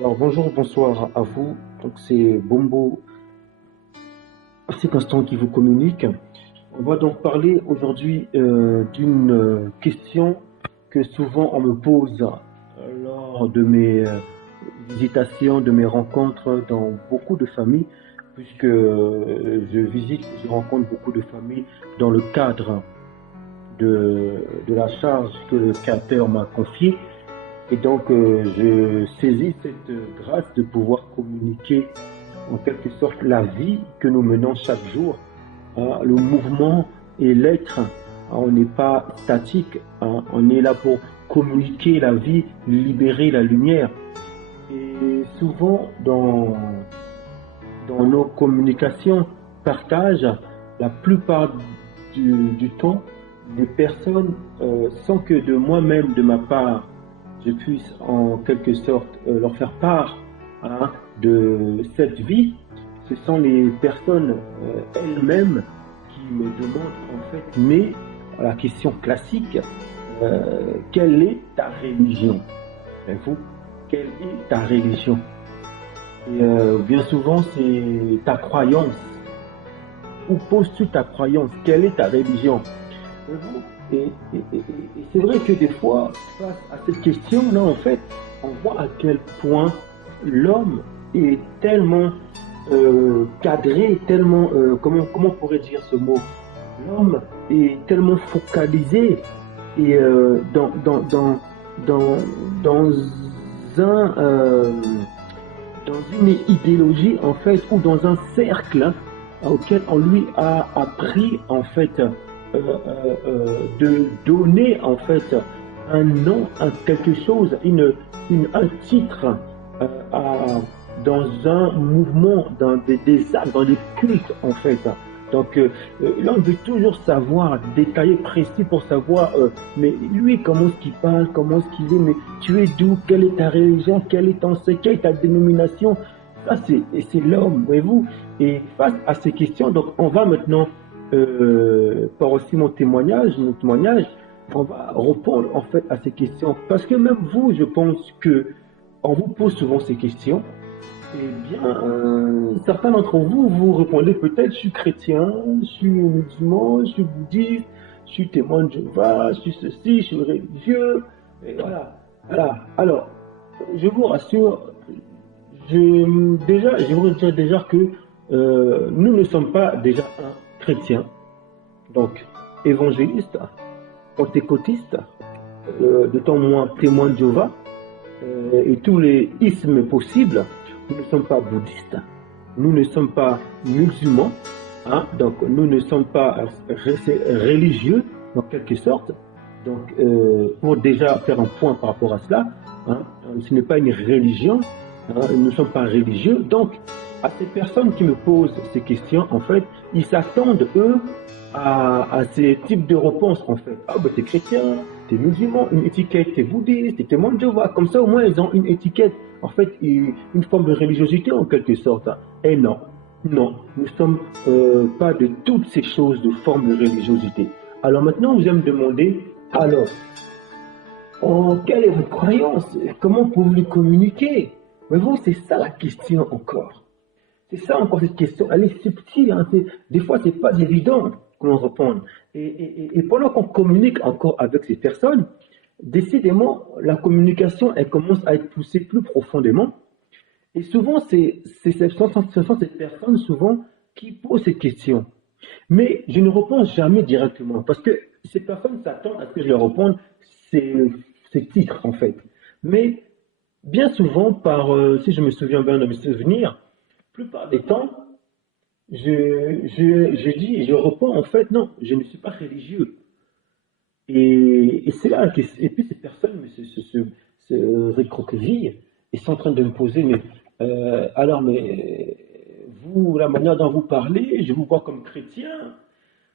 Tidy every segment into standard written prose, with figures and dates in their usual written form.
Alors bonjour, bonsoir à vous. Donc c'est Bombo à cet instant qui vous communique. On va donc parler aujourd'hui d'une question que souvent on me pose lors de mes visitations, de mes rencontres dans beaucoup de familles, puisque je rencontre beaucoup de familles dans le cadre de la charge que le Créateur m'a confiée. Et donc, je saisis cette grâce de pouvoir communiquer en quelque sorte la vie que nous menons chaque jour, hein, le mouvement et l'être. Hein, on n'est pas statique, hein, on est là pour communiquer la vie, libérer la lumière. Et souvent, dans nos communications, partage, la plupart du temps, des personnes, sans que de moi-même, de ma part, je puisse en quelque sorte leur faire part, hein, de cette vie, ce sont les personnes elles-mêmes qui me demandent en fait, mais la question classique, quelle est ta religion? Et vous, quelle est ta religion? Et bien souvent, c'est ta croyance. Où poses-tu ta croyance? Quelle est ta religion? Et vous, et c'est vrai que des fois, face à cette question-là, en fait, on voit à quel point l'homme est tellement cadré, tellement, comment on pourrait dire ce mot? L'homme est tellement focalisé et dans, dans un, dans une idéologie, en fait, ou dans un cercle auquel on lui a appris, en fait, de donner en fait un nom à quelque chose, un titre dans un mouvement, dans des actes, dans des cultes en fait. Donc là on veut toujours savoir, détailler, précis pour savoir, mais lui comment est-ce qu'il parle, comment est-ce qu'il est, mais tu es d'où, quelle est ta religion, quelle est ton secret, quelle est ta dénomination. Ça c'est l'homme, voyez-vous. Et face à ces questions, donc on va maintenant par aussi mon témoignage, on va répondre en fait à ces questions. Parce que même vous, je pense que on vous pose souvent ces questions. Eh bien, certains d'entre vous, vous répondez peut-être, je suis chrétien, je suis musulman, je suis bouddhiste, je suis témoin de Jéhovah, je suis ceci, je suis religieux, et voilà. Voilà. Alors, je vous rassure, je voudrais dire déjà que nous ne sommes pas déjà un chrétien, donc évangéliste, pentecôtiste, de temps moins témoin de Jéhovah, et tous les ismes possibles. Nous ne sommes pas bouddhistes, nous ne sommes pas musulmans, hein, donc nous ne sommes pas religieux en quelque sorte. Donc pour déjà faire un point par rapport à cela, hein, ce n'est pas une religion, hein, nous ne sommes pas religieux. Donc à ces personnes qui me posent ces questions, en fait, ils s'attendent eux à ces types de réponses en fait. Ah ben t'es chrétien, t'es musulman, une étiquette, t'es bouddhiste, t'es témoin de Jéhovah. Comme ça au moins ils ont une étiquette, en fait une forme de religiosité en quelque sorte. Et non, non, nous ne sommes pas de toutes ces choses de forme de religiosité. Alors maintenant vous allez me demander, alors, oh, quelle est votre croyance? Comment pouvez-vous communiquer? Mais vous, c'est ça la question encore. C'est ça encore cette question. Elle est subtile. Hein, des fois, c'est pas évident comment répondre. Et pendant qu'on communique encore avec ces personnes, décidément, la communication, elle commence à être poussée plus profondément. Et souvent, ce sont ces personnes souvent qui posent ces questions. Mais je ne réponds jamais directement parce que ces personnes s'attendent à ce que je leur réponde ces titres en fait. Mais bien souvent, si je me souviens bien de mes souvenirs, la plupart des temps, je dis, je réponds en fait, non, je ne suis pas religieux. Et c'est là que, et puis ces personnes se recroquevillent et sont en train de me poser, mais alors, mais vous, la manière dont vous parlez, je vous vois comme chrétien,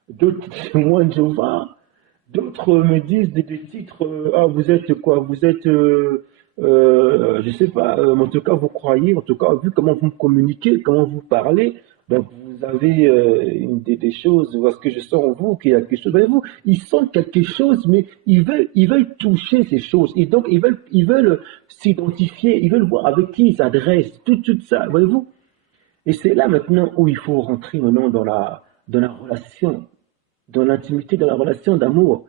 d'autres témoins de Jéhovah, d'autres me disent des titres, ah, vous êtes quoi? Vous êtes, je sais pas, en tout cas, vous croyez, en tout cas, vu comment vous communiquez, comment vous parlez, Donc, vous avez des choses, parce que je sens en vous qu'il y a quelque chose. Voyez-vous, ils sentent quelque chose, mais ils veulent toucher ces choses. Et donc, ils veulent s'identifier, ils veulent voir avec qui ils s'adressent, tout ça, voyez-vous. Et c'est là maintenant où il faut rentrer maintenant dans la relation, dans l'intimité, dans la relation d'amour.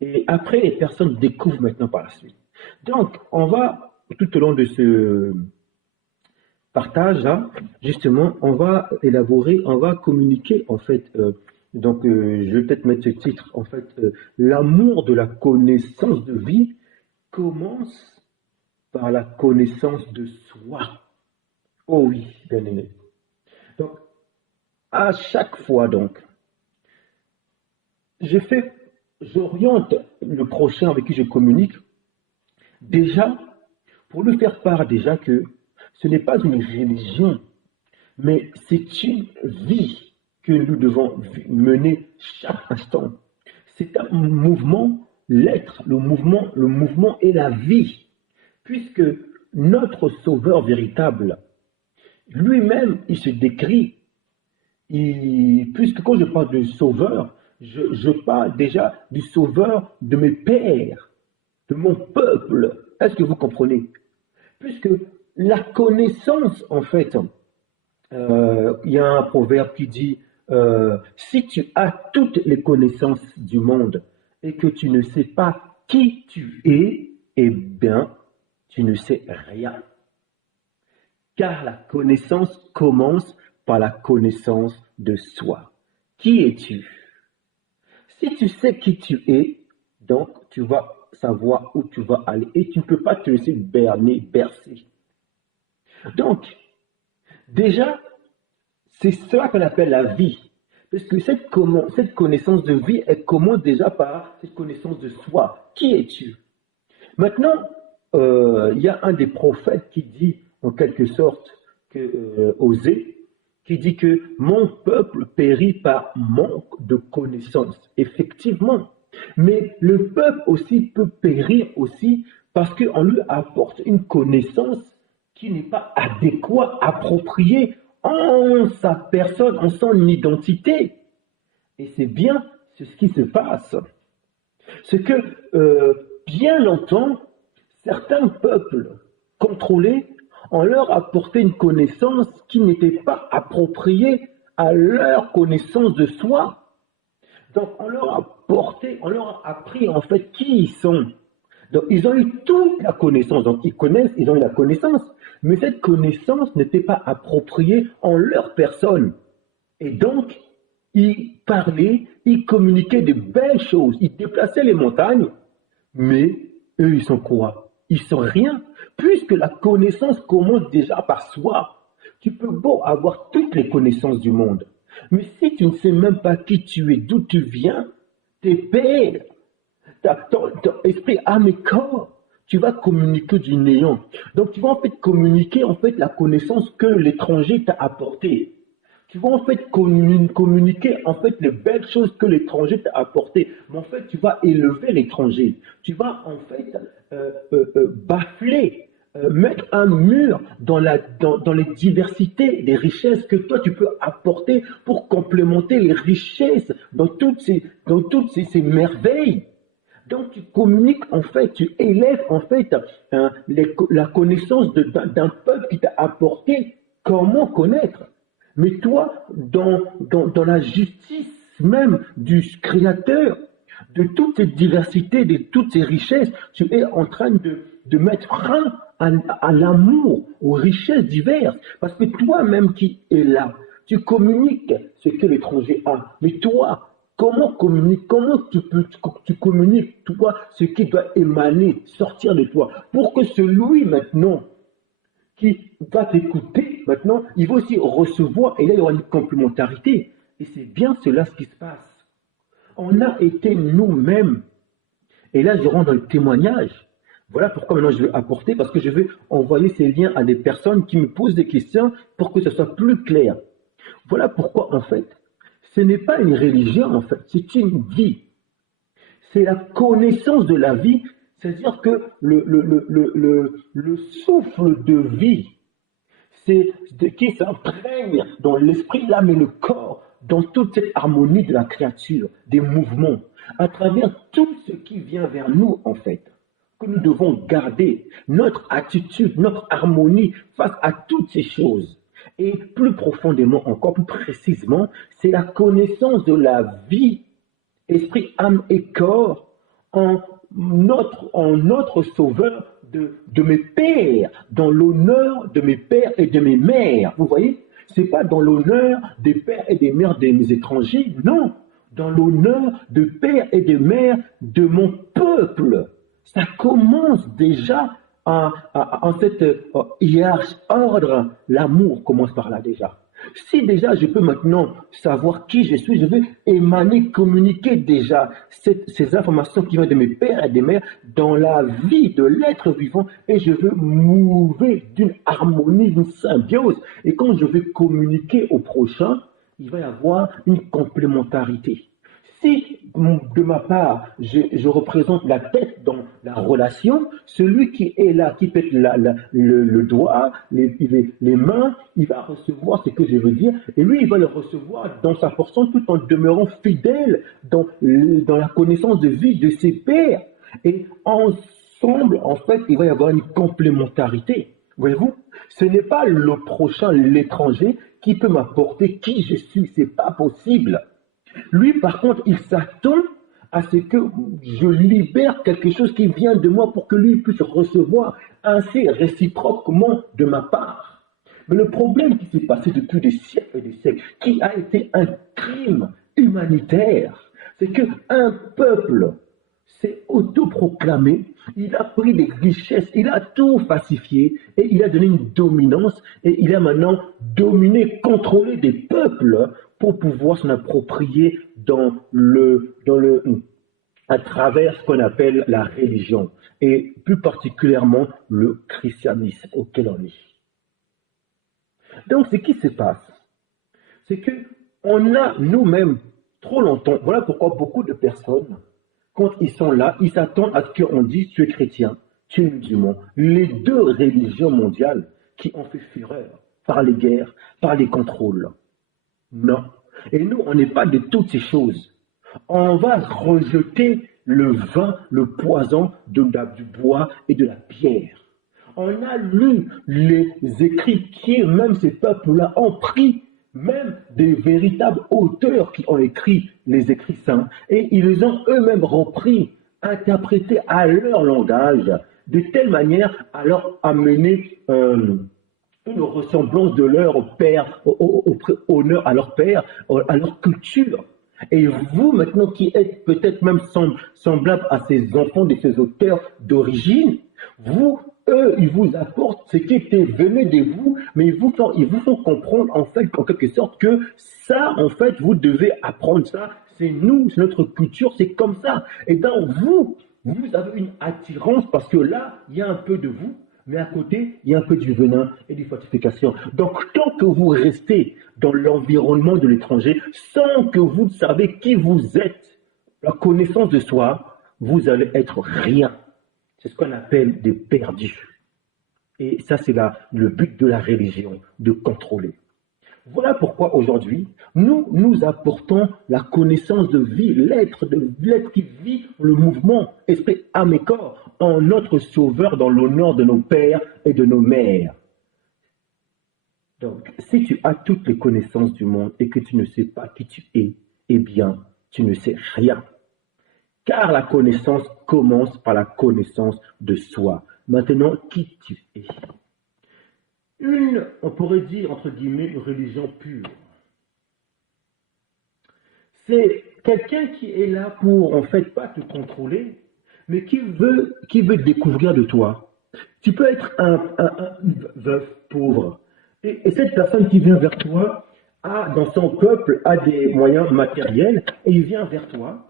Et après, les personnes découvrent maintenant par la suite. Donc, on va, tout au long de ce partage, là, justement, on va élaborer, on va communiquer, en fait. Je vais peut-être mettre ce titre, en fait, l'amour de la connaissance de vie commence par la connaissance de soi. Oh oui, bien aimé. Donc, à chaque fois, donc, j'oriente le prochain avec qui je communique déjà pour lui faire part déjà que ce n'est pas une religion, mais c'est une vie que nous devons mener chaque instant. C'est un mouvement, l'être, le mouvement est la vie, puisque notre Sauveur véritable, lui-même, il se décrit, puisque quand je parle de Sauveur, je parle déjà du Sauveur de mes pères, de mon peuple. Est-ce que vous comprenez? Puisque la connaissance, en fait, il y a un proverbe qui dit, si tu as toutes les connaissances du monde et que tu ne sais pas qui tu es, eh bien, tu ne sais rien. Car la connaissance commence par la connaissance de soi. Qui es-tu? Si tu sais qui tu es, donc tu vas savoir où tu vas aller et tu ne peux pas te laisser berner, bercer. Donc, déjà, c'est cela qu'on appelle la vie. Parce que cette connaissance de vie, elle commence déjà par cette connaissance de soi. Qui es-tu? Maintenant, il y a un des prophètes qui dit, en quelque sorte, Osée, qui dit que mon peuple périt par manque de connaissance. Effectivement. Mais le peuple aussi peut périr aussi parce qu'on lui apporte une connaissance qui n'est pas adéquate, appropriée en sa personne, en son identité. Et c'est bien ce qui se passe. C'est que bien longtemps, certains peuples contrôlés, on leur apportait une connaissance qui n'était pas appropriée à leur connaissance de soi. Donc on leur a appris en fait qui ils sont. Donc ils ont eu toute la connaissance, donc ils connaissent, ils ont eu la connaissance, mais cette connaissance n'était pas appropriée en leur personne. Et donc, ils parlaient, ils communiquaient de belles choses, ils déplaçaient les montagnes, mais eux, ils sont quoi? Ils sont rien, puisque la connaissance commence déjà par soi. Tu peux beau avoir toutes les connaissances du monde, mais si tu ne sais même pas qui tu es, d'où tu viens, tes pères, ton esprit, âme et corps, tu vas communiquer du néant. Donc tu vas en fait communiquer en fait la connaissance que l'étranger t'a apportée. Tu vas en fait communiquer en fait les belles choses que l'étranger t'a apportées. Mais en fait, tu vas élever l'étranger. Tu vas en fait bafler, mettre un mur dans les diversités des richesses que toi tu peux apporter pour complémenter les richesses dans toutes ces merveilles. Donc tu communiques en fait, tu élèves en fait la connaissance d'un peuple qui t'a apporté comment connaître. Mais toi, dans la justice même du Créateur, de toute cette diversité, de toutes ces richesses, tu es en train de mettre fin à l'amour, aux richesses diverses. Parce que toi-même qui es là, tu communiques ce que l'étranger a. Mais toi, comment tu communiques, toi, ce qui doit émaner, sortir de toi, pour que celui maintenant qui va t'écouter, maintenant, il va aussi recevoir, et là, il y aura une complémentarité. Et c'est bien cela ce qui se passe. On a été nous-mêmes. Et là, je rentre dans le témoignage. Voilà pourquoi maintenant je vais apporter, parce que je vais envoyer ces liens à des personnes qui me posent des questions pour que ce soit plus clair. Voilà pourquoi, en fait, ce n'est pas une religion, en fait, c'est une vie. C'est la connaissance de la vie, c'est-à-dire que le souffle de vie, qui s'imprègne dans l'esprit, l'âme et le corps, dans toute cette harmonie de la créature, des mouvements, à travers tout ce qui vient vers nous, en fait, que nous devons garder notre attitude, notre harmonie face à toutes ces choses. Et plus profondément, encore plus précisément, c'est la connaissance de la vie, esprit, âme et corps, en notre Sauveur de mes pères, dans l'honneur de mes pères et de mes mères. Vous voyez, c'est pas dans l'honneur des pères et des mères de mes étrangers, non, dans l'honneur de pères et de mères de mon peuple. Ça commence déjà en cette hiérarchie, ordre. L'amour commence par là déjà. Si déjà je peux maintenant savoir qui je suis, je vais émaner, communiquer déjà ces informations qui viennent de mes pères et des mères dans la vie de l'être vivant et je veux mouver d'une harmonie, d'une symbiose. Et quand je vais communiquer au prochain, il va y avoir une complémentarité. Si de ma part, je représente la tête dans la relation, celui qui est là, qui pète le doigt, les mains, il va recevoir ce que je veux dire, et lui, il va le recevoir dans sa portion tout en demeurant fidèle dans la connaissance de vie de ses pairs. Et ensemble, en fait, il va y avoir une complémentarité. Voyez-vous, ce n'est pas le prochain, l'étranger, qui peut m'apporter qui je suis, c'est pas possible. Lui, par contre, il s'attend à ce que je libère quelque chose qui vient de moi pour que lui puisse recevoir ainsi réciproquement de ma part. Mais le problème qui s'est passé depuis des siècles et des siècles, qui a été un crime humanitaire, c'est qu'un peuple s'est autoproclamé, il a pris des richesses, il a tout falsifié et il a donné une dominance et il a maintenant dominé, contrôlé des peuples pour pouvoir s'en approprier à travers ce qu'on appelle la religion et plus particulièrement le christianisme auquel on est. Donc ce qui se passe, c'est que on a nous-mêmes trop longtemps, voilà pourquoi beaucoup de personnes, quand ils sont là, ils s'attendent à ce qu'on dise tu es chrétien, tu es musulman. Les deux religions mondiales qui ont fait fureur par les guerres, par les contrôles. Non. Et nous, on n'est pas de toutes ces choses. On va rejeter le vin, le poison du bois et de la pierre. On a lu les écrits qui, même ces peuples-là, ont pris même des véritables auteurs qui ont écrit les écrits saints et ils les ont eux-mêmes repris, interprétés à leur langage, de telle manière à leur amener une ressemblance de leur père, honneur à leur père, à leur culture. Et vous, maintenant, qui êtes peut-être même semblable à ces enfants de ces auteurs d'origine, eux, ils vous apportent ce qui était venu de vous, mais ils vous font comprendre, en fait, en quelque sorte, que ça, en fait, vous devez apprendre ça. C'est nous, c'est notre culture, c'est comme ça. Et donc, vous avez une attirance parce que là, il y a un peu de vous, mais à côté, il y a un peu du venin et du fortification. Donc, tant que vous restez dans l'environnement de l'étranger, sans que vous savez qui vous êtes, la connaissance de soi, vous allez être rien. C'est ce qu'on appelle des perdus. Et ça, c'est le but de la religion, de contrôler. Voilà pourquoi aujourd'hui, nous apportons la connaissance de vie, l'être qui vit le mouvement, esprit, âme et corps, en notre Sauveur dans l'honneur de nos pères et de nos mères. Donc, si tu as toutes les connaissances du monde et que tu ne sais pas qui tu es, eh bien, tu ne sais rien. Car la connaissance commence par la connaissance de soi. Maintenant, qui tu es? On pourrait dire, entre guillemets, une religion pure. C'est quelqu'un qui est là pour, en fait, pas te contrôler, mais qui veut découvrir de toi. Tu peux être un veuf pauvre. Et cette personne qui vient vers toi dans son peuple, a des moyens matériels, et il vient vers toi,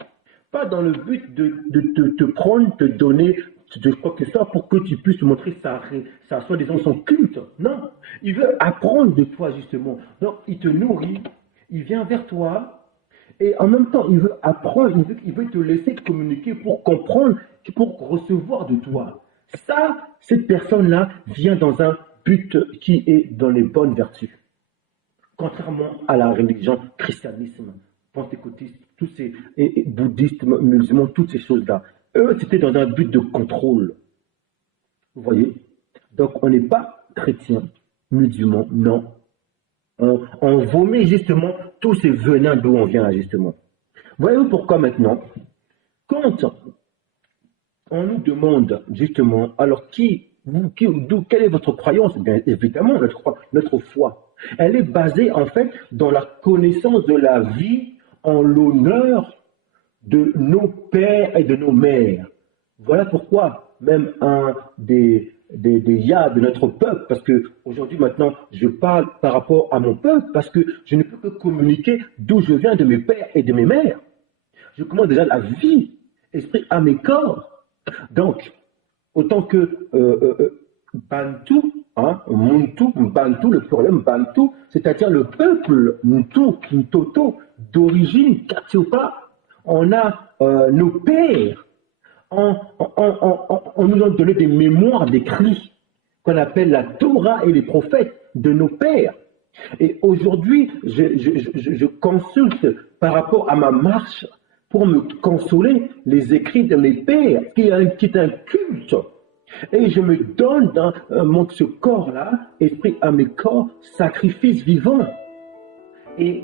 pas dans le but de te prendre, te donner de quoi que ce soit pour que tu puisses montrer sa soi-disant son culte. Non, il veut apprendre de toi justement. Donc il te nourrit, il vient vers toi et en même temps il veut apprendre, il veut te laisser communiquer pour comprendre, pour recevoir de toi. Ça, cette personne-là vient dans un but qui est dans les bonnes vertus. Contrairement à la religion, christianisme, pentecôtiste, tous ces et bouddhisme, musulman, toutes ces choses-là. Eux, c'était dans un but de contrôle. Vous voyez? Donc, on n'est pas chrétien, musulman, non. On vomit justement tous ces venins d'où on vient, justement. Voyez-vous pourquoi maintenant, quand on nous demande justement, alors quelle est votre croyance? Bien évidemment, notre foi. Elle est basée en fait dans la connaissance de la vie en l'honneur de nos pères et de nos mères. Voilà pourquoi même un des yas de notre peuple, parce que aujourd'hui maintenant je parle par rapport à mon peuple, parce que je ne peux que communiquer d'où je viens de mes pères et de mes mères. Je commence déjà la vie, esprit, âme et corps. Donc, autant que Bantu, Muntu, Bantu, le problème Bantu, c'est-à-dire le peuple Mtoto, d'origine Katiopa, on a nos pères, on nous a donné des mémoires d'écrits qu'on appelle la Torah et les prophètes de nos pères. Et aujourd'hui, je consulte par rapport à ma marche pour me consoler les écrits de mes pères, qui est un culte. Et je me donne dans ce corps-là, esprit, âme et corps, sacrifice vivant. Et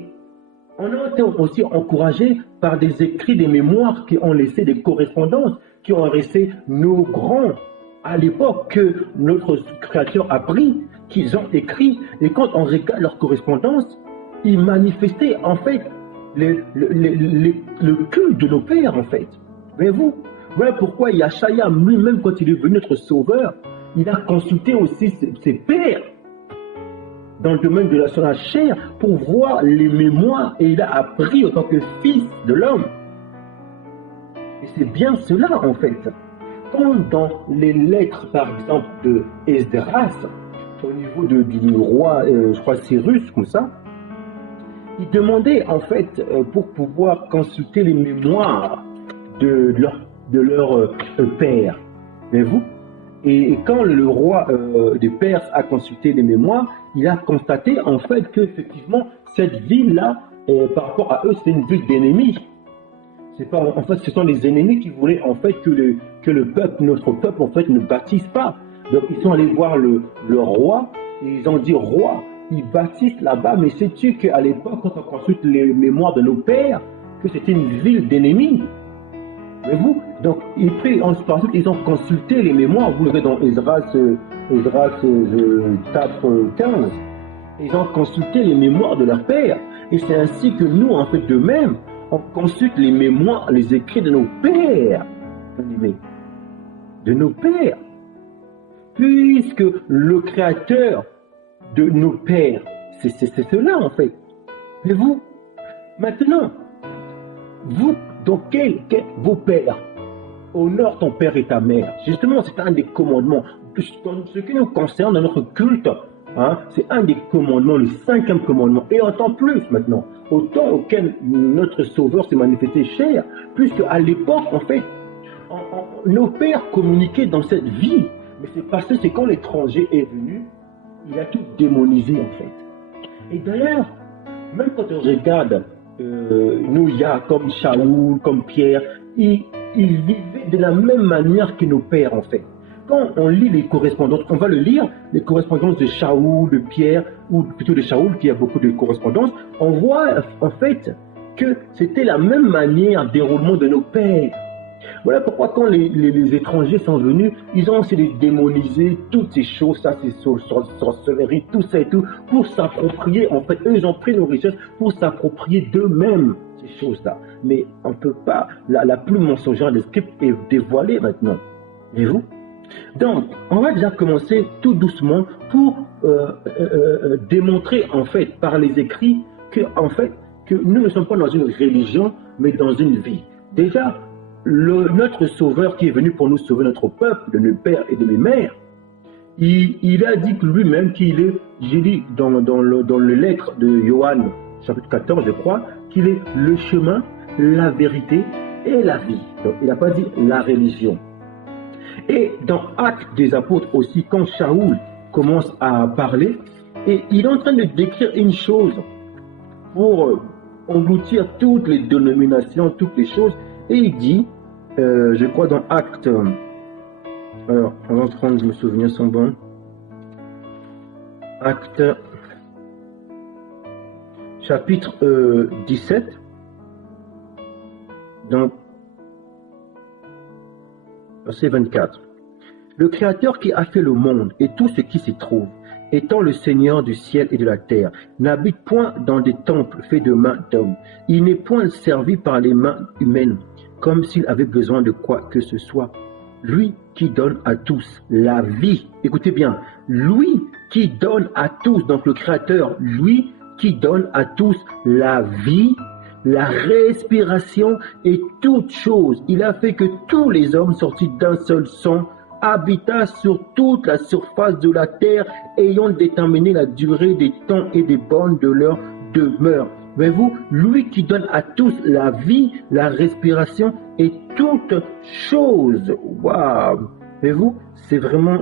on a été aussi encouragé par des écrits, des mémoires qui ont laissé des correspondances, qui ont laissé nos grands à l'époque que notre Créateur a pris, qu'ils ont écrit. Et quand on regarde leur correspondance, ils manifestaient en fait le culte de nos pères en fait. Voyez-vous? Voilà pourquoi Yeshaya lui-même, quand il est venu notre sauveur, il a consulté aussi ses pères dans le domaine de la chair pour voir les mémoires et il a appris en tant que fils de l'homme. Et c'est bien cela en fait. Quand dans les lettres par exemple de Esdras, au niveau du roi, je crois Cyrus, comme ça, il demandait en fait pour pouvoir consulter les mémoires de leur père. Voyez-vous? Et quand le roi des Perses a consulté les mémoires, il a constaté en fait qu'effectivement cette ville-là, par rapport à eux, c'était une ville d'ennemis. C'est pas, en fait, ce sont les ennemis qui voulaient en fait que le peuple, notre peuple, en fait, ne baptise pas. Donc ils sont allés voir le roi et ils ont dit roi, ils baptisent là-bas, mais sais-tu qu'à l'époque, quand on consulte les mémoires de nos pères, que c'était une ville d'ennemis. Voyez-vous? Donc, ensuite, ils ont consulté les mémoires, vous le verrez dans Esdras 4:15. Ils ont consulté les mémoires de leur père. Et c'est ainsi que nous, en fait, de même, on consulte les mémoires, les écrits de nos pères. De nos pères. Puisque le créateur de nos pères, c'est cela, en fait. Voyez-vous? Maintenant, vous, donc, vos pères, honore ton père et ta mère. Justement, c'est un des commandements. Ce qui nous concerne dans notre culte, c'est un des commandements, le 5e commandement. Et autant plus maintenant, au temps auquel notre Sauveur s'est manifesté cher, puisque à l'époque, en fait, nos pères communiquaient dans cette vie. Mais c'est parce que c'est quand l'étranger est venu, il a tout démonisé, en fait. Et d'ailleurs, même quand on regarde nous, il y a comme Shaoul, comme Pierre, ils vivaient de la même manière que nos pères en fait. Quand on lit les correspondances, on va le lire, les correspondances de Shaoul, de Pierre, ou plutôt de Shaoul, qui a beaucoup de correspondances, on voit en fait que c'était la même manière de déroulement de nos pères. Voilà pourquoi quand les étrangers sont venus, ils ont essayé de démoniser toutes ces choses, ça c'est sorcellerie, tout ça et tout, pour s'approprier, en fait, eux ils ont pris nos richesses pour s'approprier d'eux-mêmes ces choses-là. Mais on ne peut pas, la plume mensongère des scripts est dévoilée maintenant. Voyez-vous? Donc, on va déjà commencer tout doucement pour démontrer en fait par les écrits que nous ne sommes pas dans une religion, mais dans une vie. Déjà, notre Sauveur qui est venu pour nous sauver notre peuple, de nos pères et de mes mères, il a dit lui-même qu'il est, j'ai dit dans le lettre de Yohan, chapitre 14, je crois, qu'il est le chemin, la vérité et la vie. Donc, il n'a pas dit la religion. Et dans Actes des Apôtres aussi, quand Shaoul commence à parler et il est en train de décrire une chose pour engloutir toutes les dénominations, toutes les choses. Et il dit, je crois dans Actes, alors on va prendre, je me souviens son bon, Actes, chapitre 17, donc verset 24. Le Créateur qui a fait le monde et tout ce qui s'y trouve, étant le Seigneur du ciel et de la terre, n'habite point dans des temples faits de mains d'hommes. Il n'est point servi par les mains humaines, comme s'il avait besoin de quoi que ce soit. Lui qui donne à tous la vie. Écoutez bien, lui qui donne à tous, donc le Créateur, lui qui donne à tous la vie, la respiration et toute chose. Il a fait que tous les hommes sortis d'un seul sang habita sur toute la surface de la terre, ayant déterminé la durée des temps et des bornes de leur demeure. Voyez-vous, lui qui donne à tous la vie, la respiration et toute chose. Waouh! Voyez-vous, c'est vraiment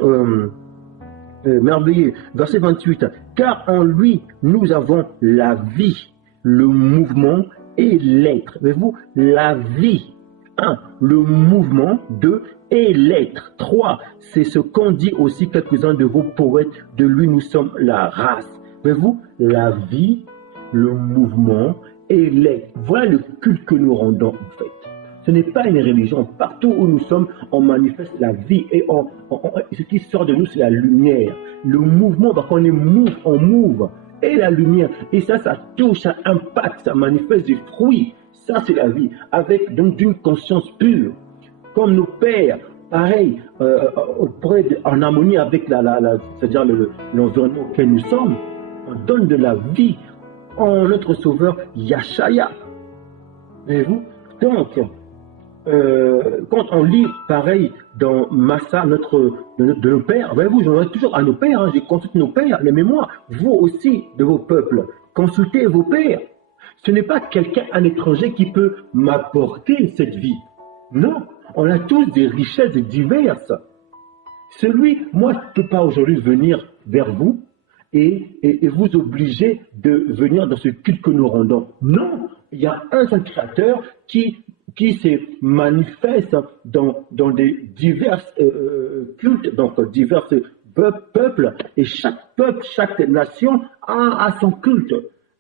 merveilleux. Verset 28. Car en lui, nous avons la vie, le mouvement et l'être. Voyez-vous, la vie. 1. Le mouvement. 2. Et l'être. 3. C'est ce qu'ont dit aussi quelques-uns de vos poètes. De lui, nous sommes la race. Voyez-vous, la vie, le mouvement et l'être. Voilà le culte que nous rendons en fait. Ce n'est pas une religion. Partout où nous sommes, on manifeste la vie et ce qui sort de nous, c'est la lumière. Le mouvement, parce qu'on est on move. Et la lumière. Et ça touche, ça impacte, ça manifeste des fruits. Ça, c'est la vie. Avec donc d'une conscience pure. Comme nos pères, pareil, en harmonie avec c'est-à-dire l'environnement auquel nous sommes. On donne de la vie en notre sauveur Yashaya. Voyez-vous? Donc, quand on lit pareil dans Massa, de nos pères, voyez-vous, j'en ai toujours à nos pères, hein, j'ai consulté nos pères, les mémoires, vous aussi de vos peuples, consultez vos pères. Ce n'est pas quelqu'un, un étranger qui peut m'apporter cette vie. Non, on a tous des richesses diverses. Moi, je ne peux pas aujourd'hui venir vers vous et vous obliger de venir dans ce culte que nous rendons. Non, il y a un seul créateur qui se manifeste dans des divers cultes, donc divers peuples, et chaque peuple, chaque nation a son culte.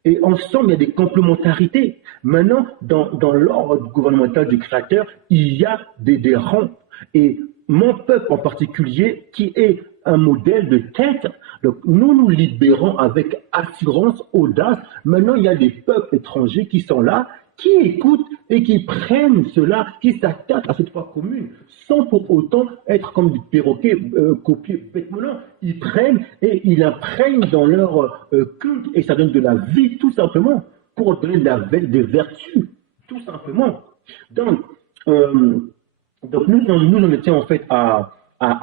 Et ensemble, il y a des complémentarités. Maintenant, dans l'ordre gouvernemental du Créateur, il y a des rangs. Et mon peuple en particulier, qui est un modèle de tête, donc nous nous libérons avec assurance, audace. Maintenant, il y a des peuples étrangers qui sont là, qui écoutent et qui prennent cela, qui s'attachent à cette foi commune, sans pour autant être comme des perroquets copiés bêtement. Ils prennent et ils imprègnent dans leur culte et ça donne de la vie tout simplement, pour donner des vertus tout simplement. Donc nous en étions en fait à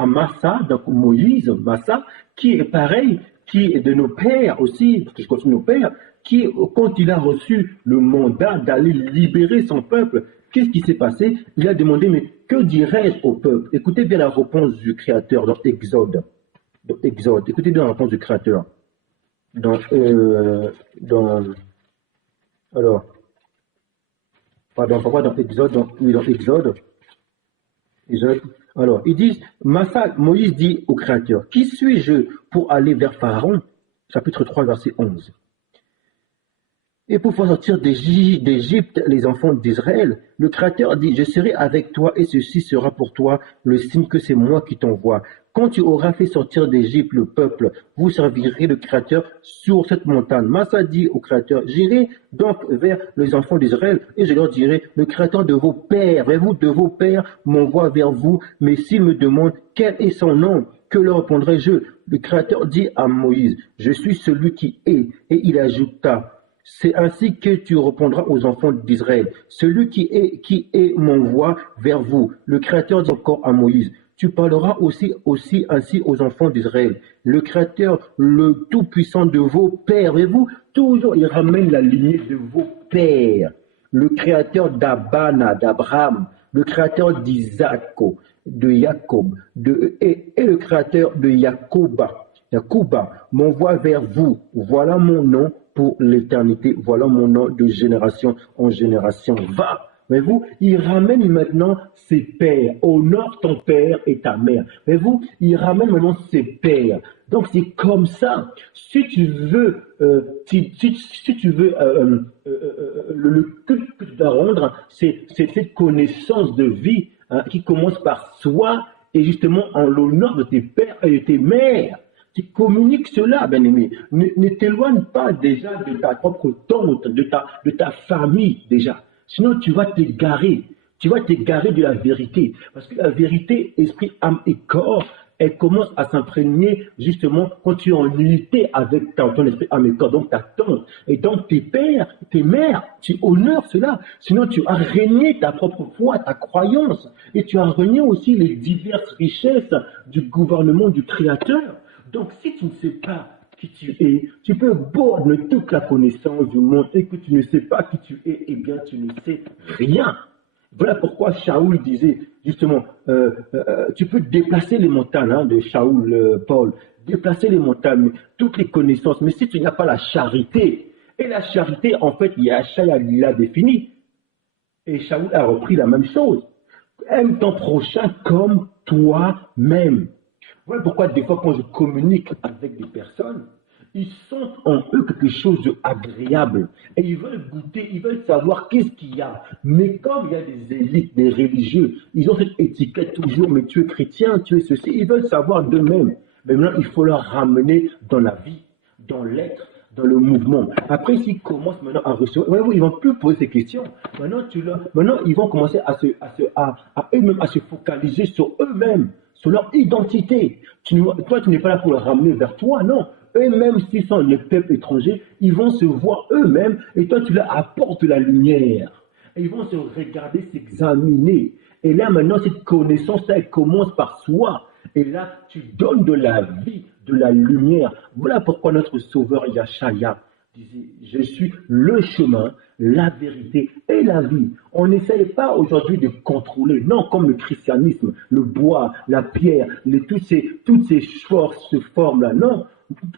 Massa, donc Moïse, Massa, qui est pareil, qui est de nos pères aussi, parce que je continue nos pères, qui, quand il a reçu le mandat d'aller libérer son peuple, qu'est-ce qui s'est passé? Il a demandé, mais que dirais-je au peuple? Écoutez bien la réponse du Créateur dans Exode. Écoutez bien la réponse du Créateur. Dans Exode. Alors, ils disent, Moïse dit au Créateur, qui suis-je pour aller vers Pharaon? Chapitre 3, verset 11. Et pour faire sortir d'Égypte les enfants d'Israël, le Créateur dit, je serai avec toi et ceci sera pour toi le signe que c'est moi qui t'envoie. Quand tu auras fait sortir d'Égypte le peuple, vous servirez le Créateur sur cette montagne. Massa dit au Créateur, j'irai donc vers les enfants d'Israël et je leur dirai, le Créateur de vos pères, voyez-vous, de vos pères m'envoie vers vous, mais s'ils me demandent quel est son nom, que leur répondrai-je? Le Créateur dit à Moïse, je suis celui qui est. Et il ajouta, c'est ainsi que tu répondras aux enfants d'Israël. Celui qui est m'envoie vers vous. Le Créateur dit encore à Moïse, tu parleras aussi ainsi aux enfants d'Israël. Le Créateur, le Tout-Puissant de vos pères. Et vous, toujours, il ramène la lignée de vos pères. Le Créateur d'Abana, d'Abraham. Le Créateur d'Isaac, de Jacob, et le Créateur de Jacob. Yacouba m'envoie vers vous. Voilà mon nom pour l'éternité. Voilà mon nom de génération en génération. Va. Mais vous, il ramène maintenant ses pères. Honore ton père et ta mère. Mais vous, il ramène maintenant ses pères. Donc c'est comme ça. Si tu veux, si tu veux le culte que tu dois rendre, c'est cette connaissance de vie hein, qui commence par soi et justement en l'honneur de tes pères et de tes mères. Tu communiques cela, bien-aimé. Ne t'éloigne pas déjà de ta propre tante, de ta famille déjà. Sinon, tu vas t'égarer. Tu vas t'égarer de la vérité. Parce que la vérité, esprit, âme et corps, elle commence à s'imprégner justement quand tu es en unité avec ton esprit, âme et corps, donc ta tante. Et donc tes pères, tes mères, tu honores cela. Sinon, tu as régné ta propre foi, ta croyance. Et tu as régné aussi les diverses richesses du gouvernement du Créateur. Donc, si tu ne sais pas qui tu es, tu peux borner toute la connaissance du monde et que tu ne sais pas qui tu es, eh bien, tu ne sais rien. Voilà pourquoi Shaoul disait, justement, tu peux déplacer les montagnes hein, de Shaoul, Paul, déplacer les montagnes, toutes les connaissances, mais si tu n'as pas la charité, et la charité, en fait, Yachaya l'a défini, et Shaoul a repris la même chose. Aime ton prochain comme toi-même. Voilà pourquoi des fois quand je communique avec des personnes, ils sentent en eux quelque chose d'agréable et ils veulent goûter, ils veulent savoir qu'est-ce qu'il y a. Mais comme il y a des élites, des religieux, ils ont cette étiquette toujours, mais tu es chrétien, tu es ceci, ils veulent savoir d'eux-mêmes. Mais maintenant, il faut leur ramener dans la vie, dans l'être, dans le mouvement. Après, s'ils commencent maintenant à recevoir, ils ne vont plus poser ces questions. Maintenant, ils vont commencer à eux-mêmes à se focaliser sur eux-mêmes, sur leur identité. Toi, tu n'es pas là pour les ramener vers toi, non. Eux-mêmes, s'ils sont les peuples étrangers, ils vont se voir eux-mêmes et toi, tu leur apportes la lumière. Et ils vont se regarder, s'examiner. Et là, maintenant, cette connaissance, elle commence par soi. Et là, tu donnes de la vie, de la lumière. Voilà pourquoi notre sauveur Yachaya disait, je suis le chemin, la vérité et la vie. On n'essaye pas aujourd'hui de contrôler, non, comme le christianisme, le bois, la pierre, toutes ces forces, ces formes-là, non.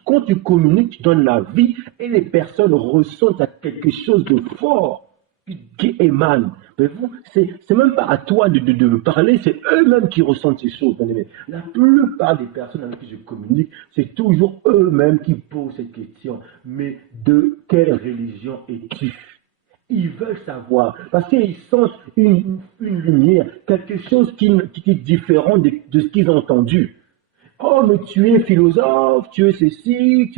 Quand tu communiques, tu donnes la vie et les personnes ressentent quelque chose de fort qui émane. Mais vous, c'est même pas à toi de me parler, c'est eux-mêmes qui ressentent ces choses. La plupart des personnes avec qui je communique, c'est toujours eux-mêmes qui posent cette question. Mais de quelle religion es-tu? Ils veulent savoir, parce qu'ils sentent une lumière, quelque chose qui est différent de ce qu'ils ont entendu. Oh, mais tu es philosophe, tu es ceci,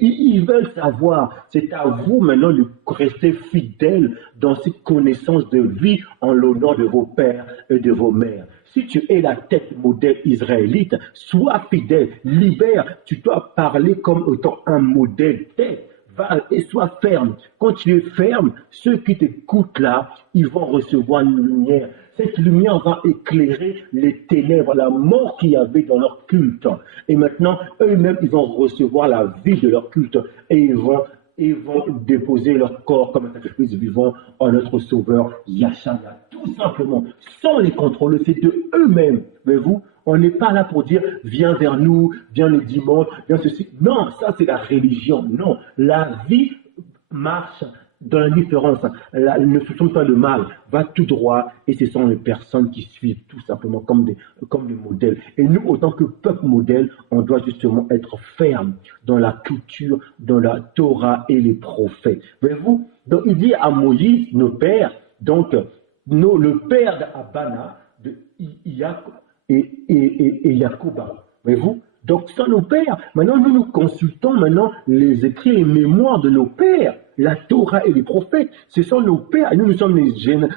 ils veulent savoir. C'est à vous maintenant de rester fidèle dans cette connaissance de vie en l'honneur de vos pères et de vos mères. Si tu es la tête modèle israélite, sois fidèle, libère. Tu dois parler comme étant un modèle tête. Va et sois ferme. Quand tu es ferme, ceux qui t'écoutent là, ils vont recevoir une lumière. Cette lumière va éclairer les ténèbres, la mort qu'il y avait dans leur culte. Et maintenant, eux-mêmes, ils vont recevoir la vie de leur culte et ils vont déposer leur corps comme un sacrifice vivant en notre Sauveur Yachaya. Tout simplement, sans les contrôler, c'est de eux-mêmes. Mais vous, on n'est pas là pour dire viens vers nous, viens le dimanche, viens ceci. Non, ça c'est la religion. Non, la vie marche dans l'indifférence. Ne faisons pas le mal, va tout droit et ce sont les personnes qui suivent tout simplement comme des modèles. Et nous, autant que peuple modèle, on doit justement être ferme dans la culture, dans la Torah et les prophètes. Voyez-vous, donc il dit à Moïse, nos pères, donc le père d'Abana, de Yaakov et Yacouba. Voyez-vous? Donc, ce sont nos pères. Maintenant, nous consultons maintenant les écrits et mémoires de nos pères, la Torah et les prophètes. Ce sont nos pères. Et nous sommes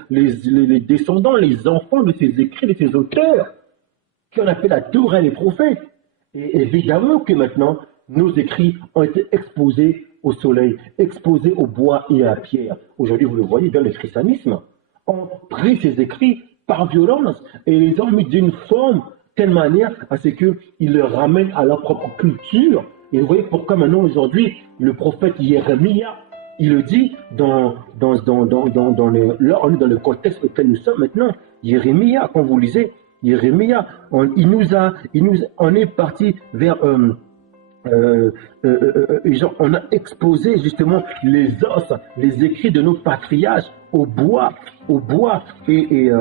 les descendants, les enfants de ces écrits, de ces auteurs, qui ont appelé la Torah et les prophètes. Et évidemment que maintenant, nos écrits ont été exposés au soleil, exposés au bois et à la pierre. Aujourd'hui, vous le voyez dans le christianisme. On pris ces écrits par violence et les ont mis d'une forme telle manière à ce qu'ils le ramènent à leur propre culture. Et vous voyez pourquoi maintenant aujourd'hui le prophète Jérémia, il le dit là on est dans le contexte auquel nous sommes maintenant. Jérémia, quand vous lisez Jérémia, on est parti vers on a exposé justement les os, les écrits de nos patriarches au bois et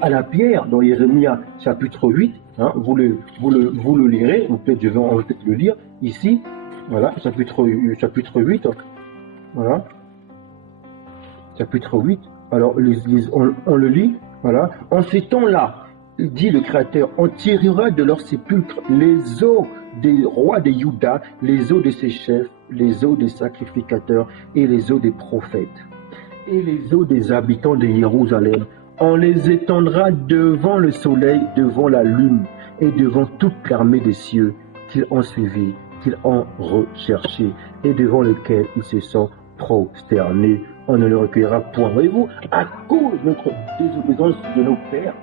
à la pierre dans Jérémie chapitre 8. Hein, vous le lirez, ou peut-être je vais peut-être le lire ici. Voilà, chapitre 8. Voilà, chapitre 8. Alors, on le lit. Voilà. En ces temps-là, dit le Créateur, on tirera de leur sépulcre les os des rois de Juda, les os de ses chefs, les os des sacrificateurs et les os des prophètes, et les os des habitants de Jérusalem. On les étendra devant le soleil, devant la lune et devant toute l'armée des cieux qu'ils ont suivi, qu'ils ont recherché et devant lequel ils se sont prosternés. On ne le recueillera point. Voyez-vous, à cause de notre désobéissance de nos pères,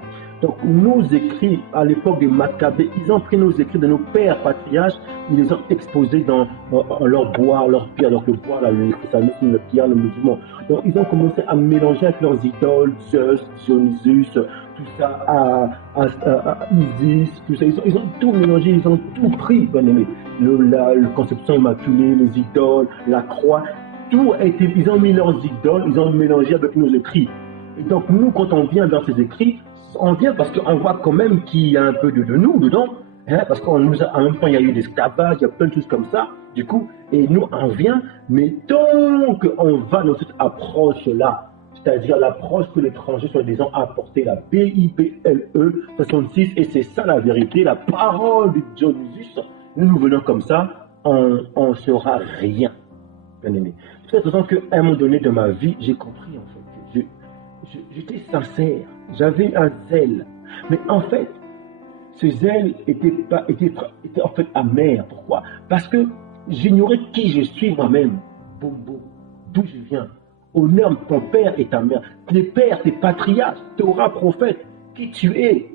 donc nos écrits à l'époque des Maccabées, ils ont pris nos écrits de nos pères patriarches, ils les ont exposés dans leur bois, leur pierre, alors que le bois, là, le christianisme, le pierre, le musulman. Donc ils ont commencé à mélanger avec leurs idoles, Zeus, Dionysus, tout ça, à Isis, tout ça. Ils ont tout mélangé, ils ont tout pris, bien aimé. La conception immaculée, les idoles, la croix, tout a été, ils ont mis leurs idoles, ils ont mélangé avec nos écrits. Et donc nous, quand on vient dans ces écrits, on vient parce qu'on voit quand même qu'il y a un peu de nous dedans, hein, parce qu'en même temps il y a eu des esclavages, il y a plein de choses comme ça, du coup, et nous on vient, mais tant qu'on va dans cette approche-là, c'est-à-dire l'approche que l'étranger soi-disant a apporté, la BIBLE 66, et c'est ça la vérité, la parole de Dionysus, nous venons comme ça, on ne saura rien, bien aimé. De toute façon qu'à un moment donné de ma vie, j'ai compris en fait, j'étais sincère. J'avais un zèle. Mais en fait, ce zèle était en fait amer. Pourquoi? Parce que j'ignorais qui je suis moi-même. D'où je viens. Honneur, ton père et ta mère. Tes pères, tes patriarches, Torah, prophète, qui tu es.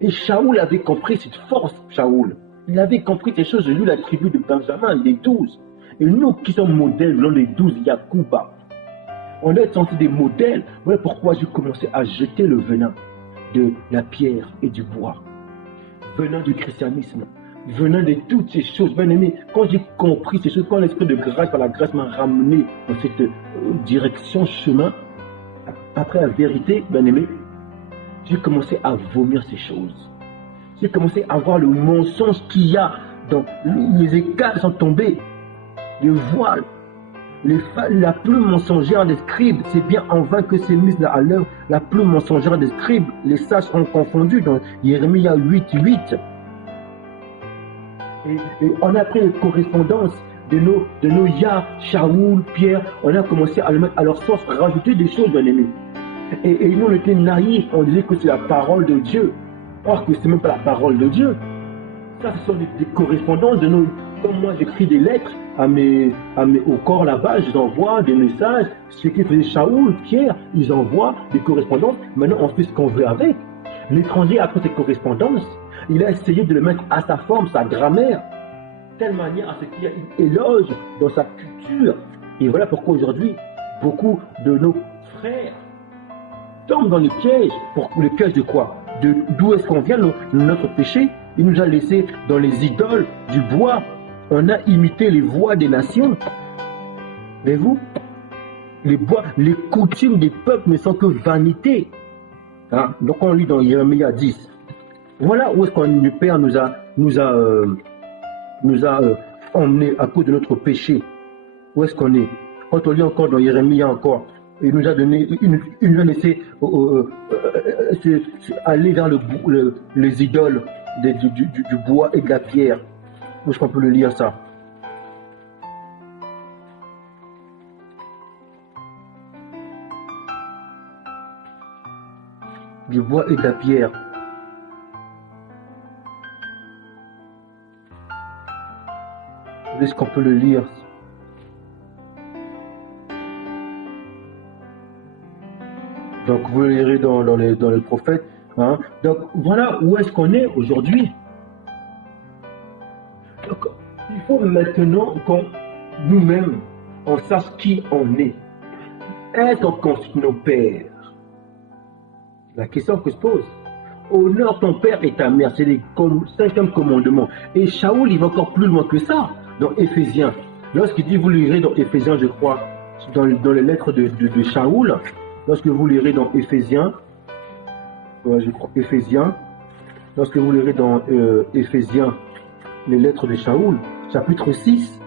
Et Shaoul avait compris cette force, Shaoul. Il avait compris ces choses. J'ai lu la tribu de Benjamin, les 12. Et nous qui sommes modèles, venant des 12, Yacouba. On est censé des modèles. Voilà pourquoi j'ai commencé à jeter le venin de la pierre et du bois. Venin du christianisme. Venin de toutes ces choses. Bien aimé, quand j'ai compris ces choses, quand l'esprit de grâce, par la grâce, m'a ramené dans cette direction, chemin, après la vérité, bien aimé, j'ai commencé à vomir ces choses. J'ai commencé à voir le mensonge qu'il y a dans les écarts sont tombés. Les voiles. La plume mensongère des scribes, c'est bien en vain que c'est mise à l'œuvre la plume mensongère des scribes. Les sages ont confondu dans Jérémie 8:8. Et on a pris les correspondances de nos Yah, Shaoul, Pierre. On a commencé à le mettre à leur sens, rajouter des choses, bien aimés. Et nous, on était naïfs, on disait que c'est la parole de Dieu. Or que c'est même pas la parole de Dieu. Ça, ce sont des correspondances de nos. Comme moi, j'écris des lettres au corps là-bas, je envoie des messages. Ce qui faisait Shaoul, Pierre, ils envoient des correspondances. Maintenant, on fait ce qu'on veut avec. L'étranger, après ces correspondances, il a essayé de le mettre à sa forme, sa grammaire, telle manière à ce qu'il y a une éloge dans sa culture. Et voilà pourquoi aujourd'hui, beaucoup de nos frères tombent dans le piège. Pour le piège de quoi? D'où est-ce qu'on vient, notre péché? Il nous a laissé dans les idoles du bois. On a imité les voix des nations. Voyez-vous, les coutumes des peuples ne sont que vanité. Hein? Donc on lit dans Jérémie 10. Voilà où est-ce que le Père nous a emmenés à cause de notre péché. Où est-ce qu'on est? Quand on lit encore dans Jérémie encore, il nous a donné, il nous a laissé aller vers les idoles du bois et de la pierre. Où est-ce qu'on peut le lire ça? Du bois et de la pierre. Où est-ce qu'on peut le lire? Donc vous le lirez dans les prophètes. Hein? Donc voilà où est-ce qu'on est aujourd'hui. Donc, il faut maintenant qu'on nous-mêmes, on sache qui on est. Est-ce qu'on consulte nos pères? La question que se pose. Honore ton père et ta mère. C'est le cinquième commandement. Et Shaoul, il va encore plus loin que ça. Dans Éphésiens. Lorsqu'il dit, vous lirez dans Éphésiens, je crois, dans les lettres de Shaoul, lorsque vous lirez dans Éphésiens, je crois, Éphésiens, lorsque vous lirez dans Éphésiens, les lettres de Shaoul, chapitre 6,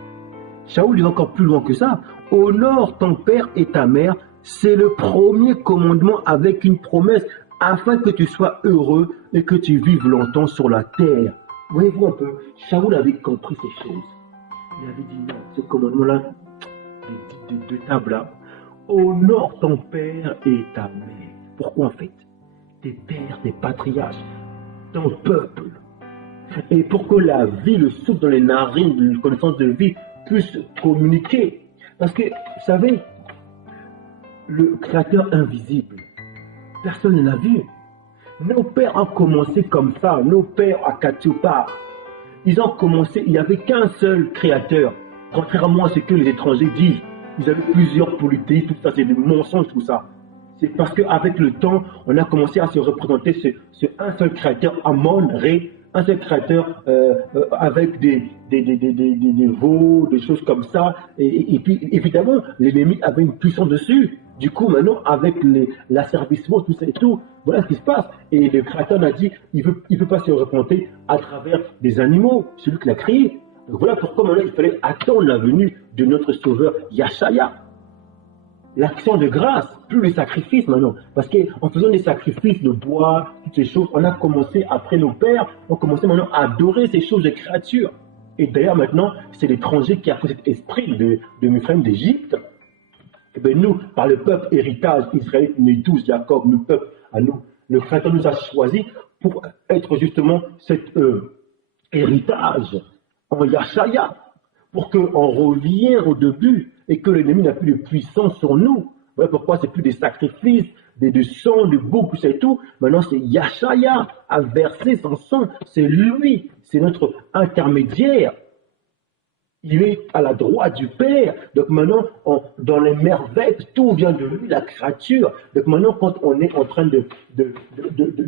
Shaoul, il va encore plus loin que ça. Honore ton père et ta mère, c'est le premier commandement avec une promesse, afin que tu sois heureux et que tu vives longtemps sur la terre. Voyez-vous un peu, Shaoul avait compris ces choses. Il avait dit non, ce commandement-là, de table-là, honore ton père et ta mère. Pourquoi en fait? Tes pères, tes patriarches, ton peuple. Et pour que la vie, le souffle dans les narines, la connaissance de vie puisse communiquer. Parce que, vous savez, le Créateur invisible, personne ne l'a vu. Nos pères ont commencé comme ça, nos pères à Katiupa. Ils ont commencé, il n'y avait qu'un seul créateur, contrairement à ce que les étrangers disent. Ils avaient plusieurs polythéistes, tout ça, c'est des mensonges, tout ça. C'est parce qu'avec le temps, on a commencé à se représenter ce un seul créateur, Amon-Ré, un seul créateur avec des veaux, des choses comme ça. Et puis, évidemment, l'ennemi avait une puissance dessus. Du coup, maintenant, avec l'asservissement, tout ça et tout, voilà ce qui se passe. Et le créateur a dit, il veut pas se représenter à travers des animaux, celui qui l'a créé. Donc voilà pourquoi maintenant il fallait attendre la venue de notre sauveur Yashaya. L'action de grâce, plus les sacrifices maintenant. Parce qu'en faisant des sacrifices de bois, toutes ces choses, on a commencé, après nos pères, on a commencé maintenant à adorer ces choses de créatures. Et d'ailleurs maintenant, c'est l'étranger qui a pris cet esprit de mes frères d'Égypte. Et bien nous, par le peuple héritage israélite, nous tous, Jacob, le peuple à nous, le Créateur nous a choisis pour être justement cet héritage en Yashaya, pour qu'on revienne au début et que l'ennemi n'a plus de puissance sur nous. Voilà pourquoi c'est plus des sacrifices, des sang, de boucs, c'est tout. Maintenant c'est Yashaya à verser son sang, c'est lui, c'est notre intermédiaire. Il est à la droite du Père. Donc maintenant, dans les merveilles, tout vient de lui, la créature. Donc maintenant, quand on est en train de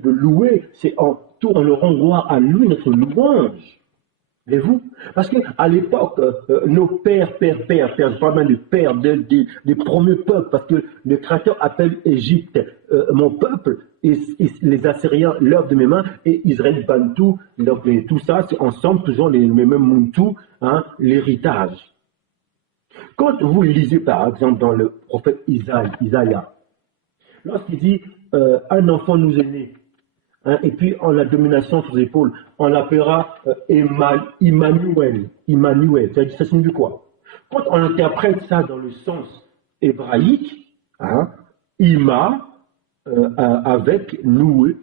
louer, c'est en tout, on le renvoie à lui, notre louange. Voyez-vous? Parce qu'à l'époque, nos pères, je parle même de pères, des premiers peuples, parce que le Créateur appelle Égypte mon peuple, et les Assyriens l'œuvre de mes mains, et Israël Bantou, donc tout ça, c'est ensemble, toujours les mêmes Muntu, hein, l'héritage. Quand vous lisez par exemple dans le prophète Isaïa, lorsqu'il dit un enfant nous est né, hein, et puis on a domination sur les épaules, on l'appellera Emmanuel. Ça signifie quoi? Quand on interprète ça dans le sens hébraïque, hein, Ima, avec nous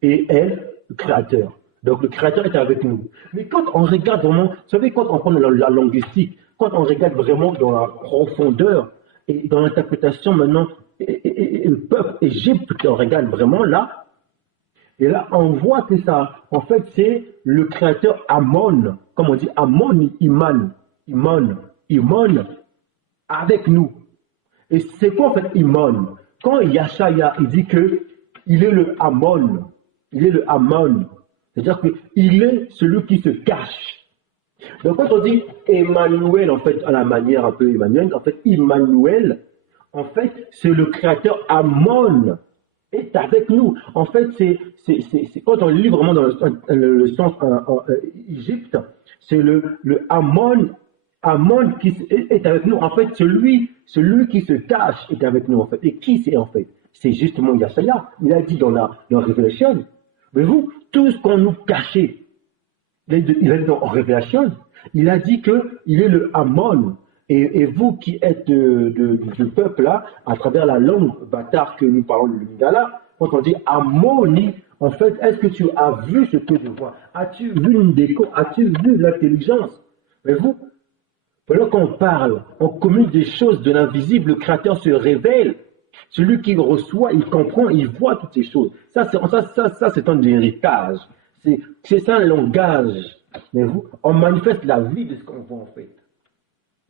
et elle, le Créateur. Donc le Créateur est avec nous. Mais quand on regarde vraiment, vous savez, quand on prend la linguistique, quand on regarde vraiment dans la profondeur et dans l'interprétation maintenant, et le peuple Égypte, on regarde vraiment là, et là on voit que ça, en fait, c'est le Créateur Amon, comme on dit Amon, Imon, avec nous. Et c'est quoi en fait Imon? Quand Yashaya, il dit que il est le Amon, c'est-à-dire qu'il est celui qui se cache. Donc quand on dit Emmanuel, en fait, à la manière un peu Emmanuel, en fait, Emmanuel, en fait, c'est le créateur Amon est avec nous. En fait, c'est quand on lit vraiment dans le sens en Égypte, c'est le Amon qui est avec nous. En fait, celui qui se cache est avec nous, en fait. Et qui c'est, en fait? C'est justement Yashaya. Il a dit dans la Révélation, mais vous, tout ce qu'on nous cachait, il a dit dans Révélation, il a dit qu'il est le Amon. Et vous qui êtes du peuple là, à travers la langue bâtard que nous parlons, le Lingala, quand on dit Amoni, en fait, est-ce que tu as vu ce que je vois? As-tu vu une déco? As-tu vu l'intelligence? Mais vous, pendant qu'on parle, on communique des choses de l'invisible, le Créateur se révèle. Celui qui reçoit, il comprend, il voit toutes ces choses. Ça c'est un héritage. C'est ça un langage. Mais vous, on manifeste la vie de ce qu'on voit en fait.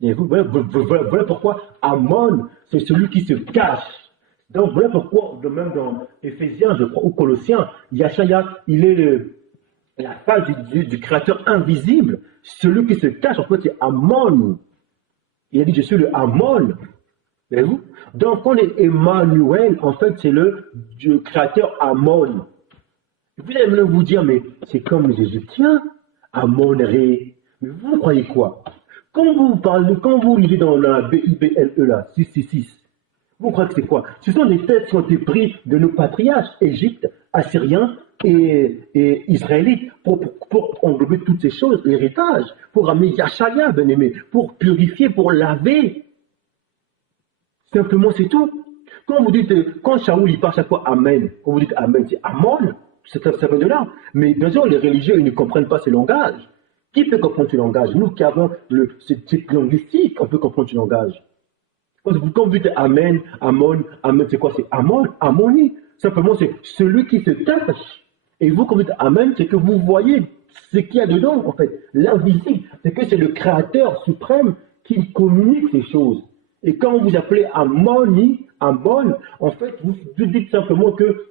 Et vous, voilà pourquoi Amon, c'est celui qui se cache. Donc voilà pourquoi, de même dans Éphésiens, je crois, ou Colossiens, Yahshua, il est la face du Créateur invisible, celui qui se cache, en fait, c'est Amon. Il a dit, je suis le Amon. Voyez-vous? Donc, quand on est Emmanuel, en fait, c'est le Dieu créateur Amon. Vous allez me vous dire, mais c'est comme les Égyptiens, Amon-Ré. Mais vous croyez quoi? Quand vous parlez, quand vous lisez dans la BIBLE, là, 666, vous croyez que c'est quoi? Ce sont des textes qui ont été pris de nos patriarches, Égypte, Assyriens et Israélites, pour englober toutes ces choses, l'héritage, pour amener Yahshua, bien aimé, pour purifier, pour laver. Simplement, c'est tout. Quand vous dites, quand Shaoul il parle chaque fois Amen, quand vous dites Amen, c'est Amon, ça vient de là. Mais bien sûr, les religieux, ils ne comprennent pas ce langage. Qui peut comprendre ce langage? Nous qui avons cette linguistique, on peut comprendre ce langage. Quand vous dites Amen, Amon, Amen, c'est quoi? C'est Amon, Amoni. Simplement, c'est celui qui se cache. Et vous, quand vous dites Amen, c'est que vous voyez ce qu'il y a dedans, en fait. L'invisible, c'est que c'est le Créateur suprême qui communique ces choses. Et quand vous appelez Amoni, Amon, en fait, vous dites simplement que,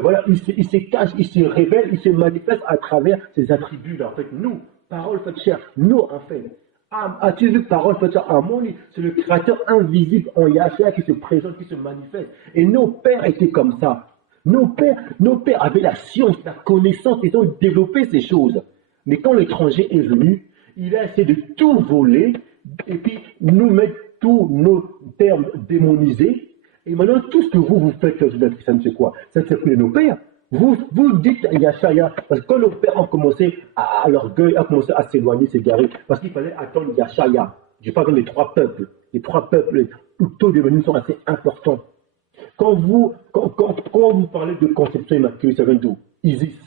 voilà, il se cache, il se révèle, il se manifeste à travers ses attributs-là. En fait, nous, parole faite chair, nous, en fait. As-tu vu parole faite chair? Amoni, c'est le Créateur invisible en Yahshua qui se présente, qui se manifeste. Et nos pères étaient comme ça. Nos pères avaient la science, la connaissance, ils ont développé ces choses. Mais quand l'étranger est venu, il a essayé de tout voler et puis nous mettre tous nos termes démonisés. Et maintenant, tout ce que vous faites, ça ne c'est quoi? Ça c'est de nos pères. Vous dites Yahshua, parce que quand nos pères ont commencé à l'orgueil, ont commencé à s'éloigner, s'égarer, parce qu'il fallait attendre Yahshua. Je parle des trois peuples. Les trois peuples, les taux de venus sont assez importants. Quand vous parlez de conception immaculée, ça vient d'où? Isis,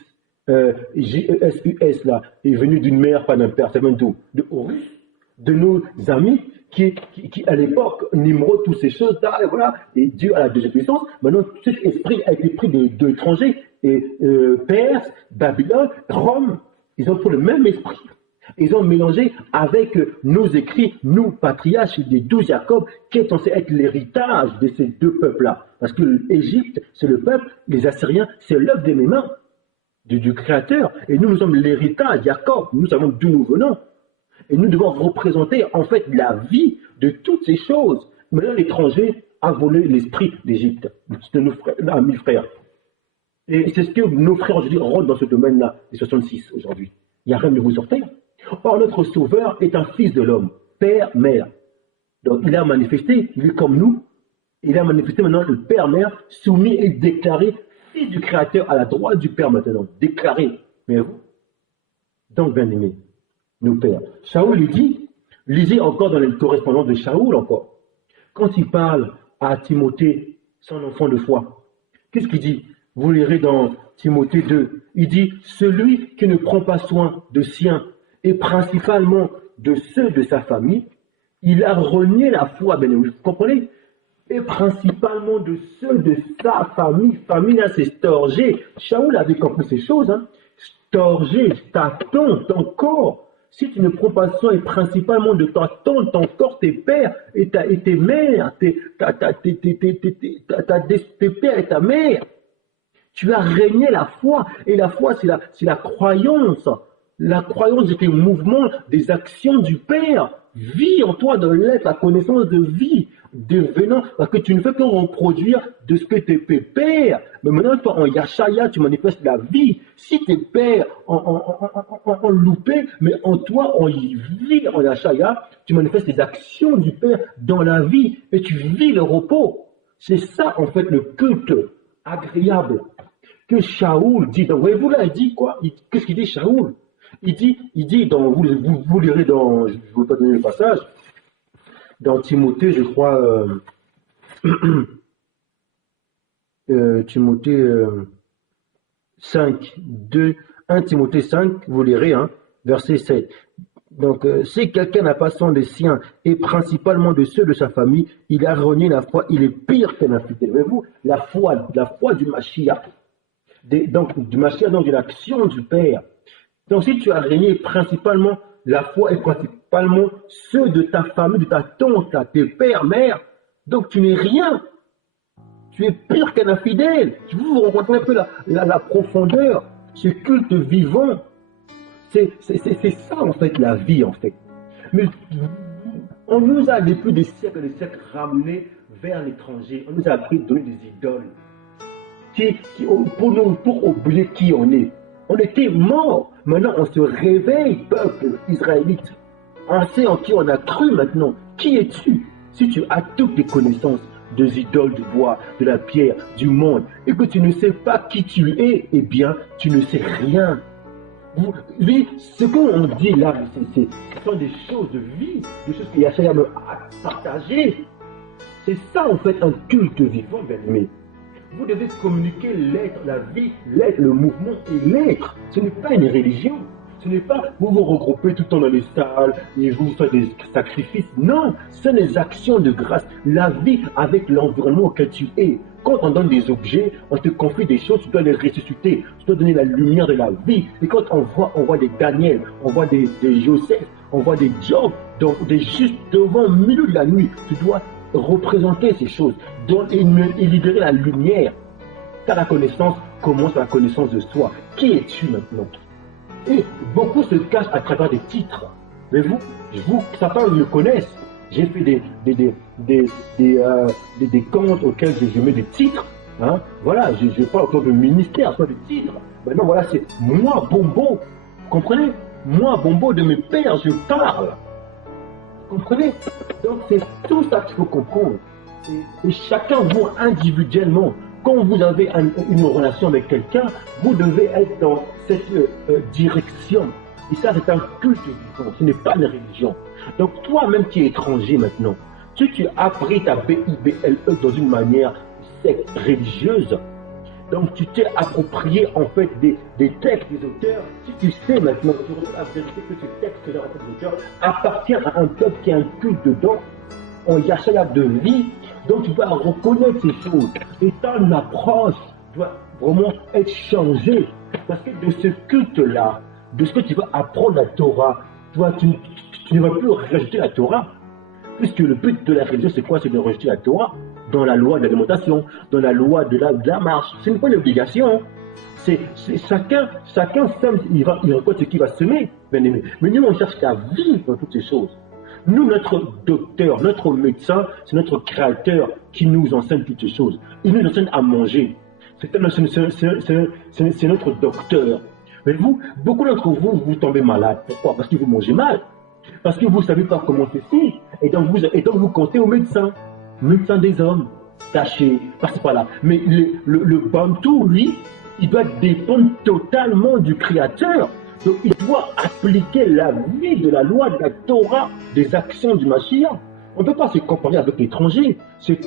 JESUS, là, est venu d'une mère, pas d'un père, ça vient d'où? De Horus, de nos amis qui à l'époque, Nimrod, toutes ces choses, là, et voilà, et Dieu à la deuxième puissance. Maintenant, cet esprit a été pris de étrangers, et Perse, Babylone, Rome, ils ont pris le même esprit. Ils ont mélangé avec nos écrits, nous, patriarches des 12 Jacob, qui est censé être l'héritage de ces deux peuples-là. Parce que l'Égypte, c'est le peuple, les Assyriens, c'est l'œuvre de mes mains, du Créateur. Et nous sommes l'héritage, Jacob, nous savons d'où nous venons. Et nous devons représenter en fait la vie de toutes ces choses. Maintenant, l'étranger a volé l'esprit d'Égypte, de nos frères, amis frères. Et c'est ce que nos frères aujourd'hui rentrent dans ce domaine-là, les 66 aujourd'hui. Il n'y a rien de nouveau sur terre. Or, notre Sauveur est un fils de l'homme, père, mère. Donc, il a manifesté, il est comme nous, il a manifesté maintenant le père, mère, soumis et déclaré fils du Créateur à la droite du Père maintenant. Déclaré. Mais vous? Donc, bien aimés, nos pères. Shaoul lui dit, lisez encore dans les correspondances de Shaoul encore. Quand il parle à Timothée, son enfant de foi, qu'est-ce qu'il dit? Vous lirez dans Timothée 2. Il dit, celui qui ne prend pas soin de sien, et principalement de ceux de sa famille, il a renié la foi, vous comprenez? Et principalement de ceux de sa famille. Famille, là, c'est Storgé. Shaoul avait compris ces choses. Hein. Storgé, ta tante, ton corps. Si tu ne prends pas soin, et principalement de ta tante, ton corps, tes pères et tes mères, tes pères et ta mère, tu as régné la foi. Et la foi, c'est la croyance. La croyance est un mouvement des actions du Père. Vis en toi de l'être, la connaissance de vie, devenant, parce que tu ne fais que reproduire de ce que tes pères. Mais maintenant, toi, en Yahshua, tu manifestes la vie. Si tes pères ont loupé, mais en toi, on y vit en Yahshua, tu manifestes les actions du Père dans la vie et tu vis le repos. C'est ça, en fait, le culte agréable que Shaoul dit. Donc, voyez-vous là, il dit quoi? Qu'est-ce qu'il dit, Shaoul? Il dit dans, vous lirez dans, je ne veux pas donner le passage, dans Timothée, je crois, Timothée 5, 1 Timothée 5, vous lirez, hein, verset 7. Donc, si quelqu'un n'a pas soin des siens, et principalement de ceux de sa famille, il a renié la foi, il est pire qu'un infidèle. Voyez-vous, la foi du Mashiach, donc du Mashiach, donc de l'action du Père. Donc, si tu as régné principalement la foi et principalement ceux de ta famille, de ta tante, tes pères, mères, Donc tu n'es rien. Tu es pire qu'un infidèle. Vous rencontrez un peu la profondeur, ce culte vivant. C'est ça en fait la vie en fait. Mais on nous a depuis des siècles et des siècles ramenés vers l'étranger. On nous a appris à donner des idoles pour oublier qui on est. On était morts. Maintenant on se réveille, peuple israélite. On sait en qui on a cru maintenant. Qui es-tu? Si tu as toutes les connaissances des idoles du bois, de la pierre, du monde, et que tu ne sais pas qui tu es, eh bien, tu ne sais rien. Ce qu'on dit là, ce sont des choses de vie, des choses que Yachaya me a partagées. C'est ça, en fait, un culte vivant, bien aimé. Vous devez communiquer l'être, la vie, l'être, le mouvement et l'être. Ce n'est pas une religion. Ce n'est pas vous vous regroupez tout le temps dans les salles et vous faites des sacrifices. Non, ce sont des actions de grâce. La vie avec l'environnement auquel tu es. Quand on donne des objets, on te confie des choses, tu dois les ressusciter. Tu dois donner la lumière de la vie. Et quand on voit des Daniel, on voit des Joseph, on voit des Job, donc juste devant le milieu de la nuit, tu dois représenter ces choses et libérer la lumière. Car la connaissance commence par la connaissance de soi. Qui es-tu maintenant? Et beaucoup se cachent à travers des titres. Mais vous, certains me connaissent. J'ai fait des comptes auxquels je mets des titres. Hein. Voilà, je parle autour de ministère, soit de titres. Maintenant, voilà, c'est moi, Bombo. Vous comprenez? Moi, Bombo, de mes pères, je parle. Vous comprenez? Donc, c'est tout ça qu'il faut comprendre. Et chacun, vous, individuellement, quand vous avez une relation avec quelqu'un, vous devez être dans cette direction. Et ça, c'est un culte vivant, ce n'est pas une religion. Donc toi-même qui es étranger maintenant, si tu as pris ta BIBLE dans une manière secte religieuse, donc tu t'es approprié en fait des textes des auteurs, si tu sais maintenant, tu reçois la vérité que ces textes-là, en fait, des auteurs, appartiennent à un peuple qui a un culte dedans, en Yachaya de vie. Donc tu dois reconnaître ces choses. Et ton approche doit vraiment être changée. Parce que de ce culte-là, de ce que tu vas apprendre la Torah, toi, tu ne vas plus rejeter la Torah. Puisque le but de la religion, c'est quoi? C'est de rejeter la Torah. Dans la loi de l'alimentation, dans la loi de la marche. Ce n'est pas une obligation. C'est chacun sème, il reconnaît ce qu'il va semer, bien aimé. Mais nous, on cherche à vivre dans toutes ces choses. Nous, notre docteur, notre médecin, c'est notre créateur qui nous enseigne toutes ces choses. Il nous enseigne à manger. C'est notre docteur. Mais vous, beaucoup d'entre vous, vous tombez malade. Pourquoi? Parce que vous mangez mal. Parce que vous ne savez pas comment ceci. Et donc vous comptez au médecin. Médecin des hommes. Tâchez, passez par là. Mais le Bantou, lui, il doit dépendre totalement du créateur. Donc il doit appliquer la vie de la loi, de la Torah, des actions du Mashiach. On ne peut pas se comparer avec l'étranger. C'est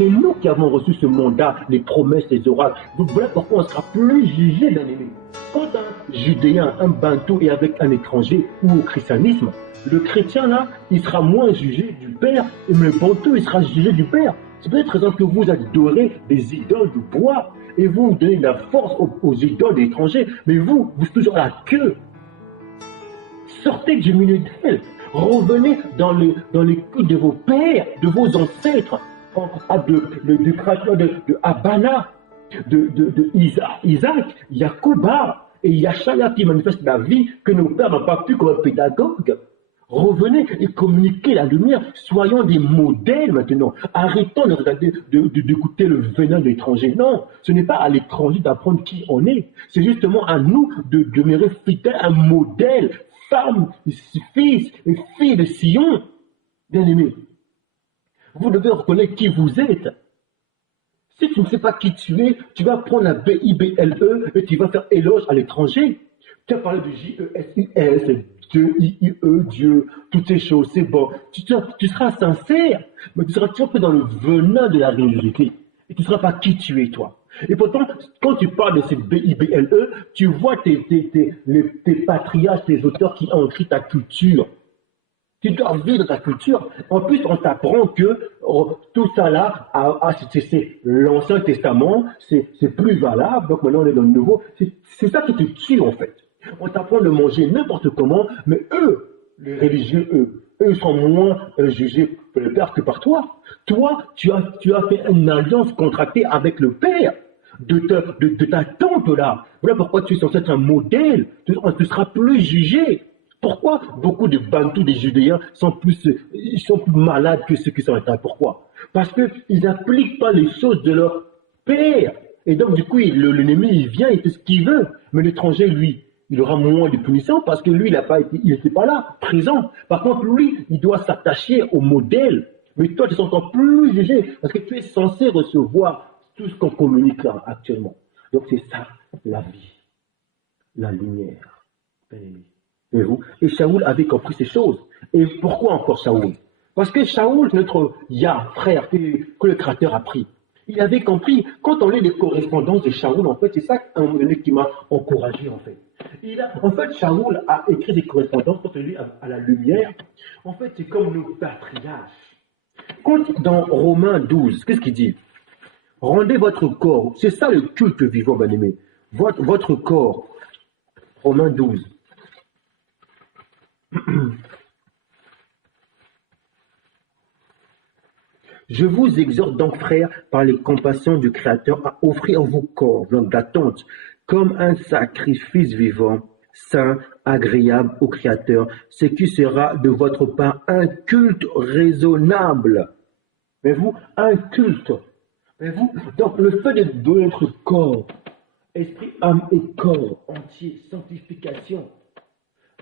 nous qui avons reçu ce mandat, les promesses, les oracles. Donc voilà pourquoi on sera plus jugé, bien aimé. Quand un Judéen, un Bantou est avec un étranger ou au christianisme, le chrétien là, il sera moins jugé du Père, et le Bantou, il sera jugé du Père. C'est peut-être raison que vous adorez des idoles du bois, et vous donnez de la force aux idoles des étrangers, mais vous êtes toujours à la queue. Sortez du milieu d'elle. Revenez dans les coups de vos pères, de vos ancêtres, de créateurs de Abana, de Isaac, Yacouba et Yachaya qui manifestent la vie que nos pères n'ont pas pu comme pédagogue. Revenez et communiquez la lumière. Soyons des modèles maintenant. Arrêtons de regarder, d'écouter le venin de l'étranger. Non, ce n'est pas à l'étranger d'apprendre qui on est. C'est justement à nous de demeurer fidèles, un modèle. Femmes, fils et filles de Sion, bien aimés, vous devez reconnaître qui vous êtes. Si tu ne sais pas qui tu es, tu vas prendre la BIBLE et tu vas faire éloge à l'étranger. Tu as parlé du JESUS, Dieu, IE, Dieu, toutes ces choses, c'est bon. Tu seras sincère, mais tu seras toujours pris dans le venin de la religiosité. Et tu ne seras pas qui tu es, toi. Et pourtant, quand tu parles de ces BIBLE, tu vois tes patriarches, tes auteurs qui ont écrit ta culture. Tu dois vivre ta culture. En plus, on t'apprend que tout ça là, c'est l'Ancien Testament, c'est plus valable, donc maintenant on est dans le Nouveau. C'est ça qui te tue en fait. On t'apprend de manger n'importe comment, mais eux, les religieux, eux, eux ils sont moins jugés par le Père que par toi. Toi, tu as fait une alliance contractée avec le Père de ta tante là. Voilà pourquoi tu es censé être un modèle. Tu seras plus jugé. Pourquoi beaucoup de Bantous, des Judéens, ils sont plus malades que ceux qui sont éteints? Pourquoi? Parce qu'ils n'appliquent pas les choses de leur père. Et donc, du coup, l'ennemi, il vient, il fait ce qu'il veut. Mais l'étranger, lui, il aura moins de punition parce que lui, il n'était pas là, présent. Par contre, lui, il doit s'attacher au modèle. Mais toi, tu es encore plus jugé parce que tu es censé recevoir tout ce qu'on communique là, actuellement. Donc, c'est ça, la vie, la lumière. Voyez-vous? Et Shaoul avait compris ces choses. Et pourquoi encore Shaoul? Parce que Shaoul, notre frère que le Créateur a pris, il avait compris, quand on lit les correspondances de Shaoul, en fait, c'est ça à un moment donné qui m'a encouragé, en fait. En fait, Shaoul a écrit des correspondances, quand on lit à la lumière, en fait, c'est comme nos patriarches. Quand dans Romains 12, qu'est-ce qu'il dit? Rendez votre corps, c'est ça le culte vivant, bien-aimé. Votre corps, Romains 12. Je vous exhorte donc, frères, par les compassions du Créateur, à offrir vos corps, donc d'attente, comme un sacrifice vivant, saint, agréable au Créateur, ce qui sera de votre part un culte raisonnable. Mais vous, un culte. Mais vous, donc le fait de donner notre corps, esprit, âme et corps entier, sanctification,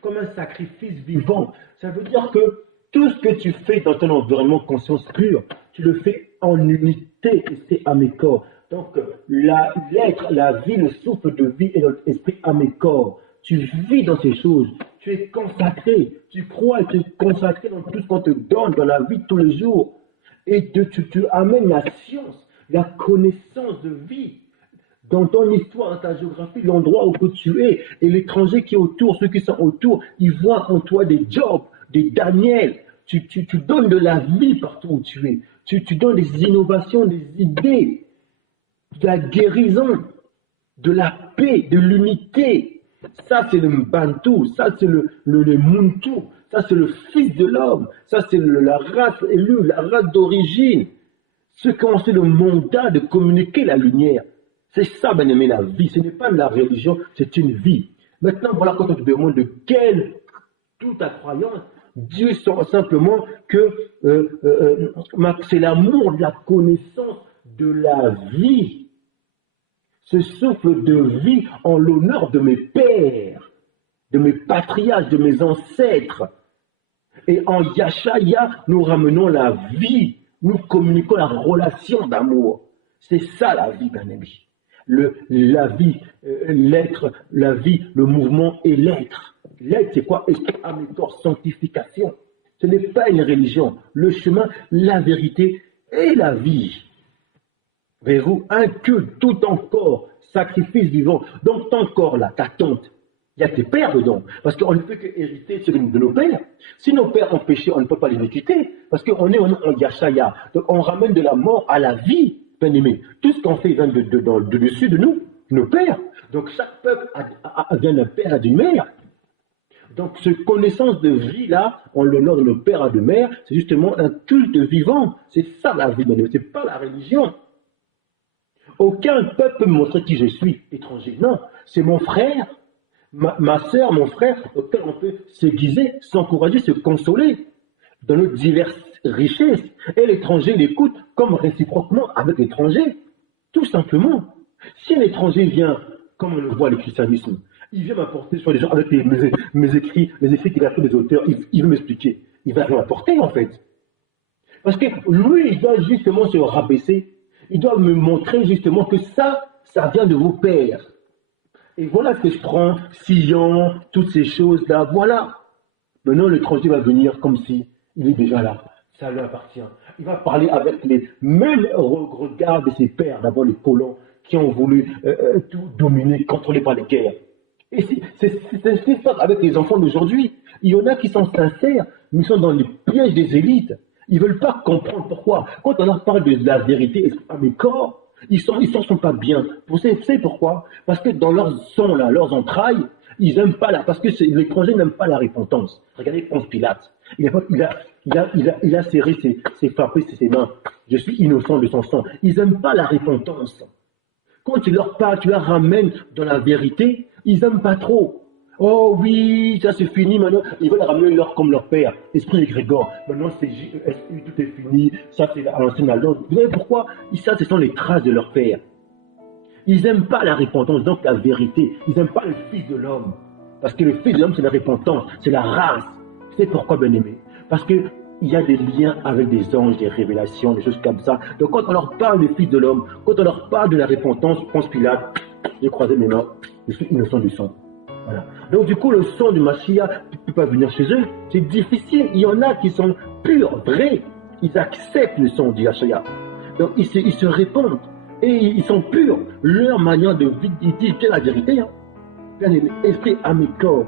comme un sacrifice vivant, ça veut dire que tout ce que tu fais dans ton environnement conscience pure, tu le fais en unité, esprit, âme et corps. Donc, l'être, la vie, le souffle de vie est dans notre esprit, âme et corps. Tu vis dans ces choses. Tu es consacré. Tu crois et tu es consacré dans tout ce qu'on te donne dans la vie de tous les jours. Et tu amènes la science, la connaissance de vie dans ton histoire, dans ta géographie, l'endroit où tu es. Et l'étranger qui est autour, ceux qui sont autour, ils voient en toi des Job, des Daniel. Tu donnes de la vie partout où tu es. Tu donnes des innovations, des idées, de la guérison, de la paix, de l'unité. Ça, c'est le Bantou, ça, c'est le Muntu, ça, c'est le Fils de l'homme, ça, c'est la race élue, la race d'origine. Ceux qui ont fait le mandat de communiquer la lumière. C'est ça, bien aimé, la vie. Ce n'est pas de la religion, c'est une vie. Maintenant, voilà quand on te demande de quelle toute ta croyance, Dieu sent simplement que c'est l'amour de la connaissance de la vie. Ce souffle de vie en l'honneur de mes pères, de mes patriarches, de mes ancêtres. Et en Yashaya, nous ramenons la vie, nous communiquons la relation d'amour. C'est ça la vie, bien aimé. La vie, l'être, la vie, le mouvement et l'être. L'être, c'est quoi? Esprit, âme et corps, sanctification. Ce n'est pas une religion. Le chemin, la vérité et la vie. Voyez-vous, un culte tout ton corps, sacrifice vivant. Donc ton corps là, ta tante, il y a tes pères dedans. Parce qu'on ne peut que hériter de nos pères. Si nos pères ont péché, on ne peut pas les quitter. Parce qu'on est en Yashaya. Donc on ramène de la mort à la vie, bien aimé. Tout ce qu'on fait vient de dessus de nous, nos pères. Donc chaque peuple vient d'un père et d'une mère. Donc cette connaissance de vie là, en l'honneur de nos pères et de mères, c'est justement un culte vivant. C'est ça la vie, bien aimé. C'est pas la religion. Aucun peuple peut me montrer qui je suis, étranger. Non, c'est mon frère, ma soeur, mon frère, auquel on peut s'aiguiser, s'encourager, se consoler dans nos diverses richesses. Et l'étranger l'écoute comme réciproquement avec l'étranger, tout simplement. Si un étranger vient, comme on le voit le christianisme, il vient m'apporter sur les gens avec mes écrits, les écrits qu'il a fait des auteurs, il veut m'expliquer. Il va rien m'apporter en fait. Parce que lui, il doit justement se rabaisser. Il doit me montrer justement que ça vient de vos pères. Et voilà ce que je prends, Sion, toutes ces choses-là, voilà. Maintenant, l'étranger va venir comme si il est déjà là. Ça lui appartient. Il va parler avec les mêmes regards de ses pères, d'abord les colons, qui ont voulu tout dominer, contrôler par les guerres. Et c'est ce qui se passe avec les enfants d'aujourd'hui. Il y en a qui sont sincères, mais ils sont dans les pièges des élites. Ils ne veulent pas comprendre pourquoi. Quand on leur parle de la vérité à mes corps, ils ne sont pas bien. Vous savez pourquoi? Parce que dans leur sang, là, leurs entrailles, ils n'aiment pas parce que l'étranger n'aime pas la repentance. Regardez Ponce Pilate. Il a serré ses frappés, ses mains. Je suis innocent de son sang. Ils n'aiment pas la repentance. Quand tu leur parles, tu leur ramènes dans la vérité, ils n'aiment pas trop. Oh oui, ça c'est fini maintenant. Ils veulent ramener leur comme leur père, esprit égrégore. Maintenant c'est JESU, tout est fini. Ça c'est à l'ancienne alliance. Vous savez pourquoi? Ça, ce sont les traces de leur père. Ils n'aiment pas la repentance, donc la vérité. Ils n'aiment pas le Fils de l'homme. Parce que le Fils de l'homme, c'est la repentance, c'est la race. C'est pourquoi, bien-aimé? Parce qu'il y a des liens avec des anges, des révélations, des choses comme ça. Donc quand on leur parle du Fils de l'homme, quand on leur parle de la repentance, pense Pilate, j'ai croisé mes mains, je suis innocent du sang. Voilà. Donc du coup, le sang du Mashiach ne peut pas venir chez eux. C'est difficile. Il y en a qui sont purs, vrais. Ils acceptent le sang du Mashiach. Donc ils se répandent. Et ils sont purs. Leur manière de vivre, ils disent bien la vérité. Hein. Bien aimé, esprit, âme et corps.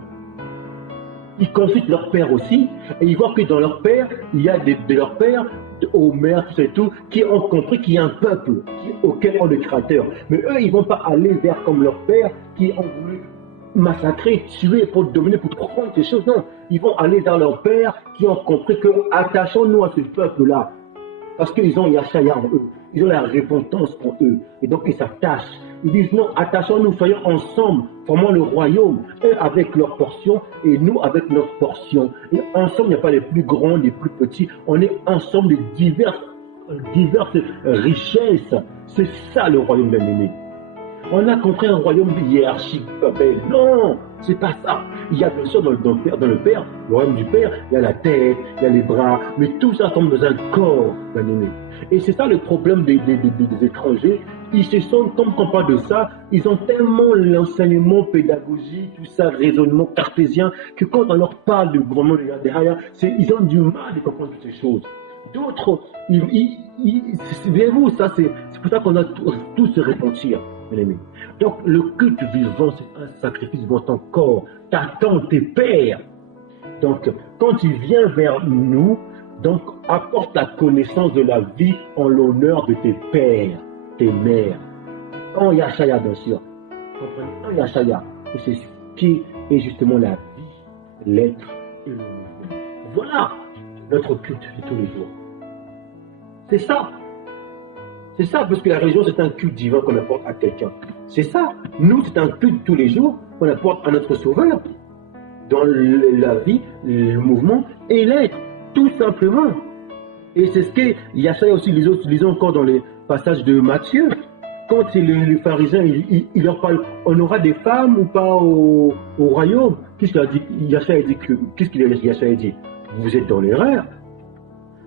Ils consultent leur père aussi. Et ils voient que dans leur père, il y a de leur père, Homer, tout ça et tout, qui ont compris qu'il y a un peuple auquel on est le créateur. Mais eux, ils ne vont pas aller vers comme leur père qui ont voulu massacrer, tuer pour dominer, pour prendre ces choses. Non, ils vont aller vers leur père qui ont compris que attachons-nous à ce peuple-là. Parce qu'ils ont Yashaya en eux. Ils ont la repentance en eux. Et donc, ils s'attachent. Ils disent non, attachons-nous, soyons ensemble, formons le royaume. Eux avec leur portion et nous avec notre portion. Et ensemble, il n'y a pas les plus grands, les plus petits. On est ensemble de diverses richesses. C'est ça le royaume bien-aimé. On a compris un royaume hiérarchique. Non, c'est pas ça. Il y a bien sûr dans le Père, le royaume du Père, il y a la tête, il y a les bras, mais tout ça tombe dans un corps, bien aimé. Et c'est ça le problème des étrangers. Ils se sentent, comme on parle de ça, ils ont tellement l'enseignement pédagogique, tout ça, raisonnement cartésien, que quand on leur parle du gouvernement de Yadehaya, ils ont du mal à comprendre toutes ces choses. D'autres, voyez-vous, ça c'est pour ça qu'on a tous se repentir. Donc le culte vivant, c'est un sacrifice devant ton corps, t'attends tes pères. Donc quand il vient vers nous, donc apporte la connaissance de la vie en l'honneur de tes pères, tes mères. En Yashaya bien sûr, comprenez, en Yashaya, et c'est ce qui est justement la vie, l'être et le mouvement. Voilà notre culte de tous les jours. C'est ça. C'est ça, parce que la religion, c'est un culte divin qu'on apporte à quelqu'un. C'est ça. Nous, c'est un culte tous les jours qu'on apporte à notre Sauveur. Dans la vie, le mouvement et l'être, tout simplement. Et c'est ce que Yashaya aussi, lisons encore dans les passages de Matthieu. Quand les pharisiens, il leur parle, on aura des femmes ou pas au royaume. Qu'est-ce qu'il a dit? Yashaya dit qu'est-ce qu'il a dit? Vous êtes dans l'erreur.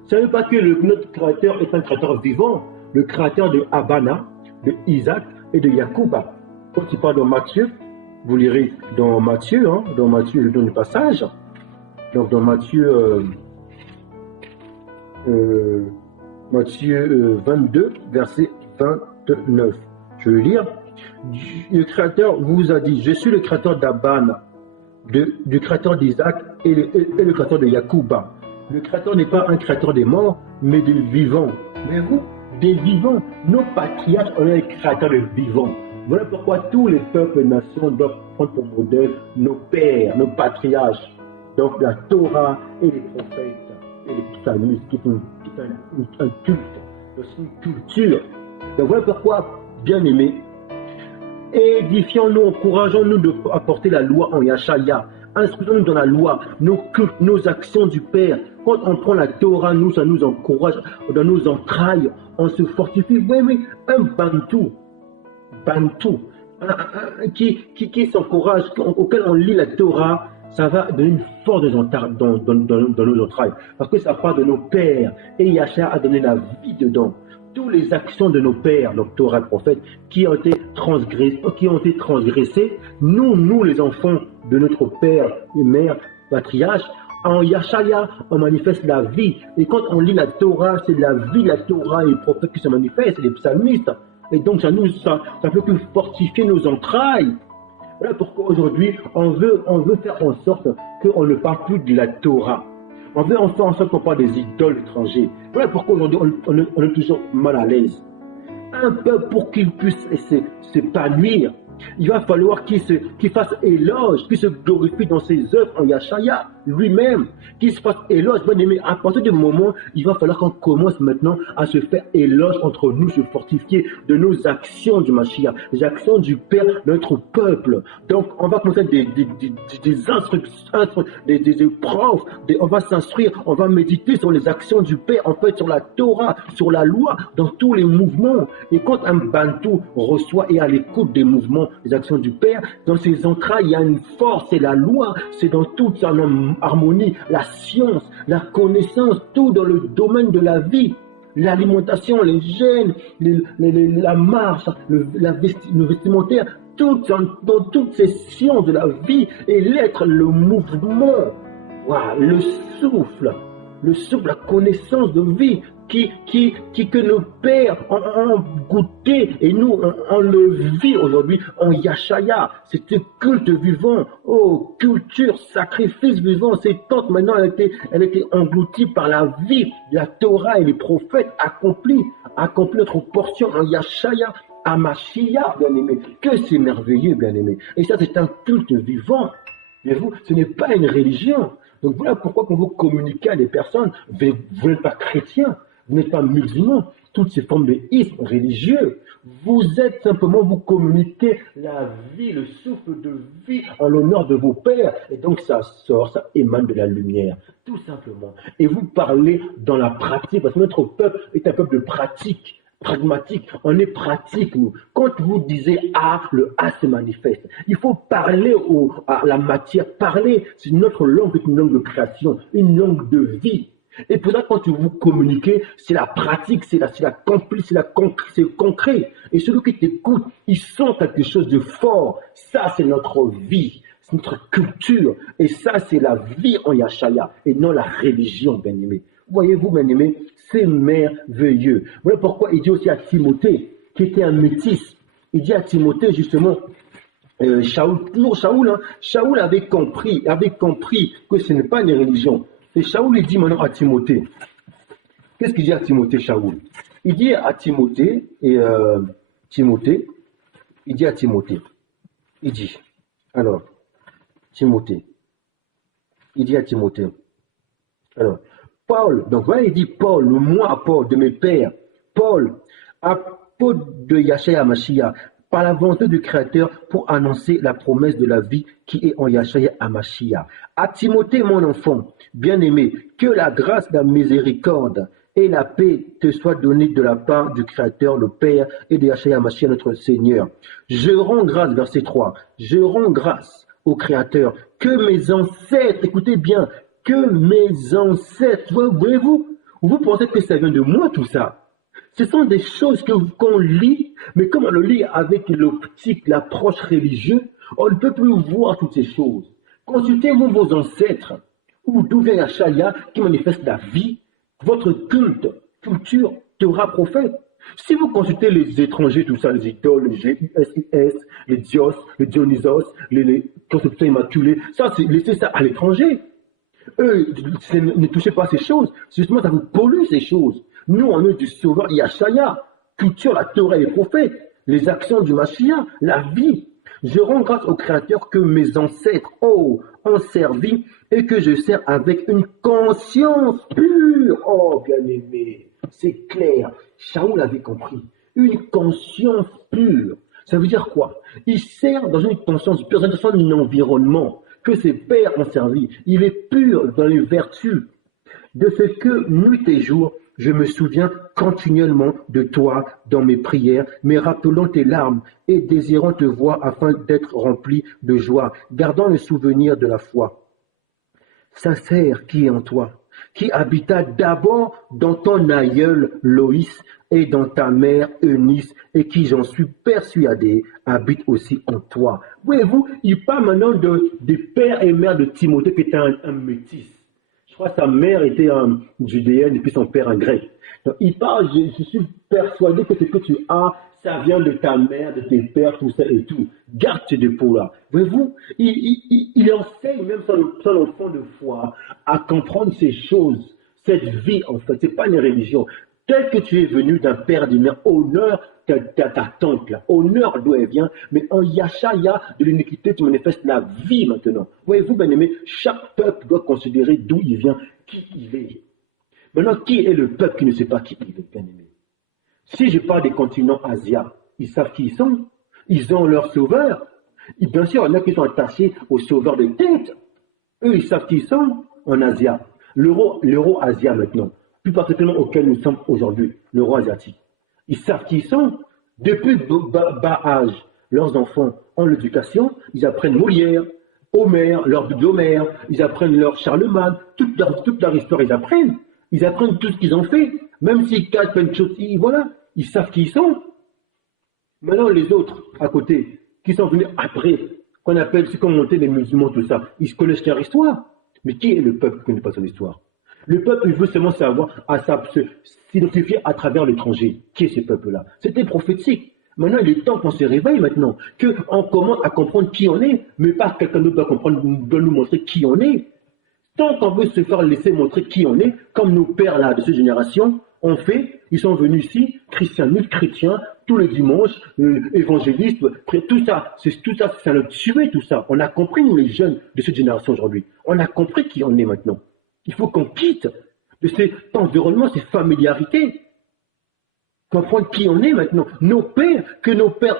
Ça ne veut pas que notre créateur est un créateur vivant. Le créateur de Abana, de Isaac et de Yacouba. Quand il parle dans Matthieu, vous lirez dans Matthieu, je donne le passage. Donc dans Matthieu 22, verset 29. Je vais le lire. Le créateur vous a dit, je suis le créateur d'Abana, du créateur d'Isaac et le créateur de Yacouba. Le créateur n'est pas un créateur des morts, mais des vivants. Mais vous, des vivants, nos patriarches, on est les créateurs de vivants. Voilà pourquoi tous les peuples et nations doivent prendre pour modèle nos pères, nos patriarches. Donc la Torah et les prophètes et les psalmistes, qui est un culte, c'est une culture. Donc voilà pourquoi, bien aimés, édifions-nous, encourageons-nous à porter la loi en Yashaya. Instruisons-nous dans la loi, nos cultes, nos actions du Père. Quand on prend la Torah, ça nous encourage dans nos entrailles, on se fortifie. Oui, mais un Bantou, qui s'encourage, auquel on lit la Torah, ça va donner une force dans nos entrailles. Parce que ça parle de nos pères. Et Yashaya a donné la vie dedans. Toutes les actions de nos pères, donc Torah, prophète, qui ont été transgressées, nous les enfants de notre père et mère, patriarche, en Yashaya, on manifeste la vie. Et quand on lit la Torah, c'est la vie, la Torah et les prophètes qui se manifestent, les psalmistes. Et donc ça peut que fortifier nos entrailles. Voilà pourquoi aujourd'hui, on veut faire en sorte qu'on ne parle plus de la Torah. On veut en faire en sorte qu'on parle des idoles étrangers. Voilà pourquoi aujourd'hui, on est toujours mal à l'aise. Un peuple, pour qu'il puisse s'épanouir, Il va falloir qu'il fasse éloge, qu'il se glorifie dans ses œuvres en Yahshua lui-même, qu'il se fasse éloge. Bien aimé, à partir du moment, il va falloir qu'on commence maintenant à se faire éloge entre nous, se fortifier de nos actions du Mashiach, les actions du Père, notre peuple. Donc, on va commencer des instructions, des épreuves, on va s'instruire, on va méditer sur les actions du Père, en fait, sur la Torah, sur la loi, dans tous les mouvements. Et quand un Bantou reçoit et à l'écoute des mouvements, des actions du Père, dans ses entrailles, il y a une force, c'est la loi, c'est dans toute sa harmonie, la science, la connaissance, tout dans le domaine de la vie, l'alimentation, les gènes, la marche, le vestimentaire, tout dans toutes ces sciences de la vie et l'être, le mouvement, voilà, le souffle, la connaissance de vie que nos pères ont goûté et nous on le vit aujourd'hui en Yahshua. C'est un culte vivant, oh culture, sacrifice vivant. Ces tentes maintenant elle était engloutie par la vie, la Torah et les prophètes accompli notre portion en Yahshua. Mashiach, bien aimé, que c'est merveilleux, bien aimé. Et ça, c'est un culte vivant. Mais vous, ce n'est pas une religion. Donc voilà pourquoi quand vous communiquez à des personnes, vous n'êtes pas chrétien, vous n'êtes pas musulman, toutes ces formes de isme religieux. Vous êtes simplement, vous communiquez la vie, le souffle de vie en l'honneur de vos pères. Et donc ça sort, ça émane de la lumière, tout simplement. Et vous parlez dans la pratique, parce que notre peuple est un peuple de pratique. Pragmatique, on est pratique nous. Quand vous disiez A, le A se manifeste. Il faut parler à la matière, parler, c'est notre langue, c'est une langue de création, une langue de vie. Et pour ça, quand vous communiquez, c'est la pratique, c'est concret. Et celui qui t'écoute, il sent quelque chose de fort. Ça, c'est notre vie, c'est notre culture. Et ça, c'est la vie en Yahshua et non la religion, bien-aimé. Voyez-vous, bien-aimé, c'est merveilleux. Voilà pourquoi il dit aussi à Timothée, qui était un métis, il dit à Timothée, justement, Shaoul avait compris que ce n'est pas une religion. Et Shaoul, il dit maintenant à Timothée, qu'est-ce qu'il dit à Timothée, Shaoul? Il dit à Timothée, il dit, alors, Timothée, il dit à Timothée, alors, Paul, donc voilà, il dit Paul, moi, Paul, de mes pères, Paul, apôtre de Yahshua Mashiach, par la volonté du Créateur pour annoncer la promesse de la vie qui est en Yahshua Mashiach. À Timothée, mon enfant, bien-aimé, que la grâce, la miséricorde et la paix te soient données de la part du Créateur, le Père, et de Yahshua Mashiach, notre Seigneur. Je rends grâce, verset 3, je rends grâce au Créateur que mes ancêtres, écoutez bien, que mes ancêtres, voyez-vous, vous pensez que ça vient de moi tout ça? Ce sont des choses qu'on lit, mais comme on le lit avec l'optique, l'approche religieuse, on ne peut plus voir toutes ces choses. Consultez-vous vos ancêtres, ou d'où vient Yahshua qui manifeste la vie, votre culture, Torah, prophète. Si vous consultez les étrangers, tout ça, les idoles, les GUSIS, les Dios, les Dionysos, les conceptions immaculées, ça, laissez ça à l'étranger. Eux, ne touchez pas à ces choses. Justement, ça vous pollue ces choses. Nous, on est du sauveur Yahshua, culture, la Torah et les prophètes, les actions du Mashiach, la vie. Je rends grâce au Créateur que mes ancêtres ont servi et que je sers avec une conscience pure. Oh, bien-aimé, c'est clair. Shaoul avait compris. Une conscience pure. Ça veut dire quoi? Il sert dans une conscience pure, dans un environnement que ses pères ont servi. Il est pur dans les vertus. De ce que, nuit et jour, je me souviens continuellement de toi dans mes prières, me rappelant tes larmes et désirant te voir afin d'être rempli de joie, gardant le souvenir de la foi sincère qui est en toi, qui habita d'abord dans ton aïeul Loïs et dans ta mère Eunice, et qui, j'en suis persuadé, habite aussi en toi. Voyez-vous, il parle maintenant des pères et mères de Timothée qui était un métis. Je crois que sa mère était un judéenne et puis son père un grec. Donc, il parle, je suis persuadé que ce que tu as, ça vient de ta mère, de tes pères, tout ça et tout. Garde ces dépôts-là. Voyez-vous, il enseigne même son enfant de foi à comprendre ces choses, cette vie en fait. C'est pas une religion. tel que tu es venu d'un père et d'une mère, honneur ta tante là, honneur d'où elle vient, mais en Yachaya de l'iniquité, tu manifestes la vie maintenant. Voyez-vous, bien-aimés, chaque peuple doit considérer d'où il vient, qui il est. Maintenant, qui est le peuple qui ne sait pas qui il est, bien-aimé? Si je parle des continents asiatiques, ils savent qui ils sont. Ils ont leur sauveur. Et bien sûr, il y en a qui sont attachés au sauveur de tête. Eux, ils savent qui ils sont en Asie. L'euro Asia maintenant, plus particulièrement auquel nous sommes aujourd'hui, l'euro asiatique. Ils savent qui ils sont. Depuis bas âge, leurs enfants ont l'éducation, ils apprennent Molière, Homère, leur Bible d'Homère, ils apprennent leur Charlemagne, toute leur histoire, ils apprennent. Ils apprennent tout ce qu'ils ont fait, même s'ils cachent plein de choses, voilà, ils savent qui ils sont. Maintenant, les autres, à côté, qui sont venus après, qu'on appelle, c'est comme monter les musulmans, tout ça, ils connaissent leur histoire. Mais qui est le peuple qui ne connaît pas son histoire? Le peuple, il veut seulement savoir, s'identifier à travers l'étranger. Qui est ce peuple-là? C'était prophétique. Maintenant, il est temps qu'on se réveille maintenant, qu'on commence à comprendre qui on est, mais pas quelqu'un d'autre doit nous montrer qui on est. Tant qu'on veut se faire laisser montrer qui on est, comme nos pères là de cette génération ont fait, ils sont venus ici, christianistes, chrétiens, tous les dimanches, évangélistes, tout ça, ça l'a tué tout ça. On a compris, nous les jeunes de cette génération aujourd'hui, on a compris qui on est maintenant. Il faut qu'on quitte de cet environnement, ces familiarités. Comprendre qui on est maintenant. Nos pères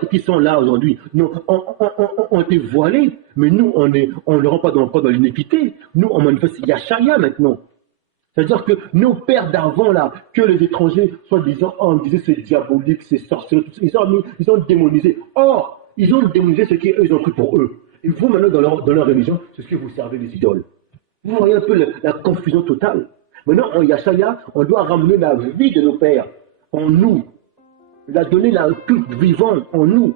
qui sont là aujourd'hui, ont été voilés, mais nous, on ne rentre pas encore dans l'iniquité. Nous, on manifeste Yachaya maintenant. C'est-à-dire que nos pères d'avant, là, que les étrangers, soi-disant, on disait c'est diabolique, c'est sorcier, ils ont démonisé. Or, ils ont démonisé ce qu'ils ont pris pour eux. Et vous, maintenant, dans leur religion, c'est ce que vous servez les idoles. Vous voyez un peu la confusion totale. Maintenant, en Yachaya, on doit ramener la vie de nos pères en nous, la donner la culte vivant en nous.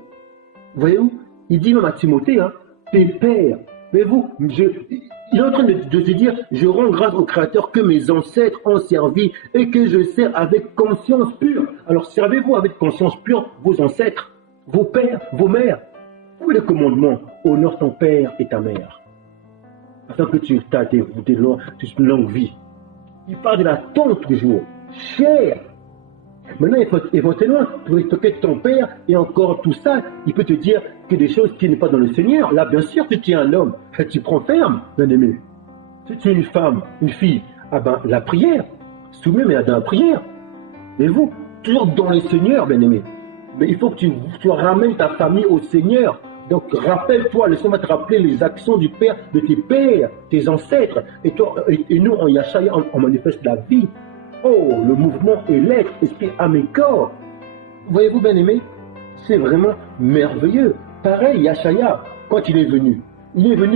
Voyez-vous, il dit même à Timothée, hein, tes pères. Voyez-vous, il est en train de se dire, je rends grâce au Créateur que mes ancêtres ont servi et que je sers avec conscience pure. Alors servez-vous avec conscience pure vos ancêtres, vos pères, vos mères. Où est le commandement? Honore ton père et ta mère, afin que tu aies une longue vie. Il parle de la tante toujours, chère. Maintenant, éventuellement, pour respecter ton père et encore tout ça, il peut te dire que des choses qui n'est pas dans le Seigneur. Là, bien sûr, si tu es un homme, tu prends ferme, bien aimé. Si tu es une femme, une fille, ah ben, la prière, soumets, mais dans la prière. Et vous, toujours dans le Seigneur, bien aimé. Mais il faut que tu ramènes ta famille au Seigneur. Donc, rappelle-toi, le Seigneur va te rappeler les actions du Père, de tes pères, tes ancêtres. Et toi, et nous, en Yachaya, on manifeste la vie. Oh, le mouvement est l'être, esprit, âme et corps. Voyez-vous, bien aimé, c'est vraiment merveilleux. Pareil, Yachaya, quand il est venu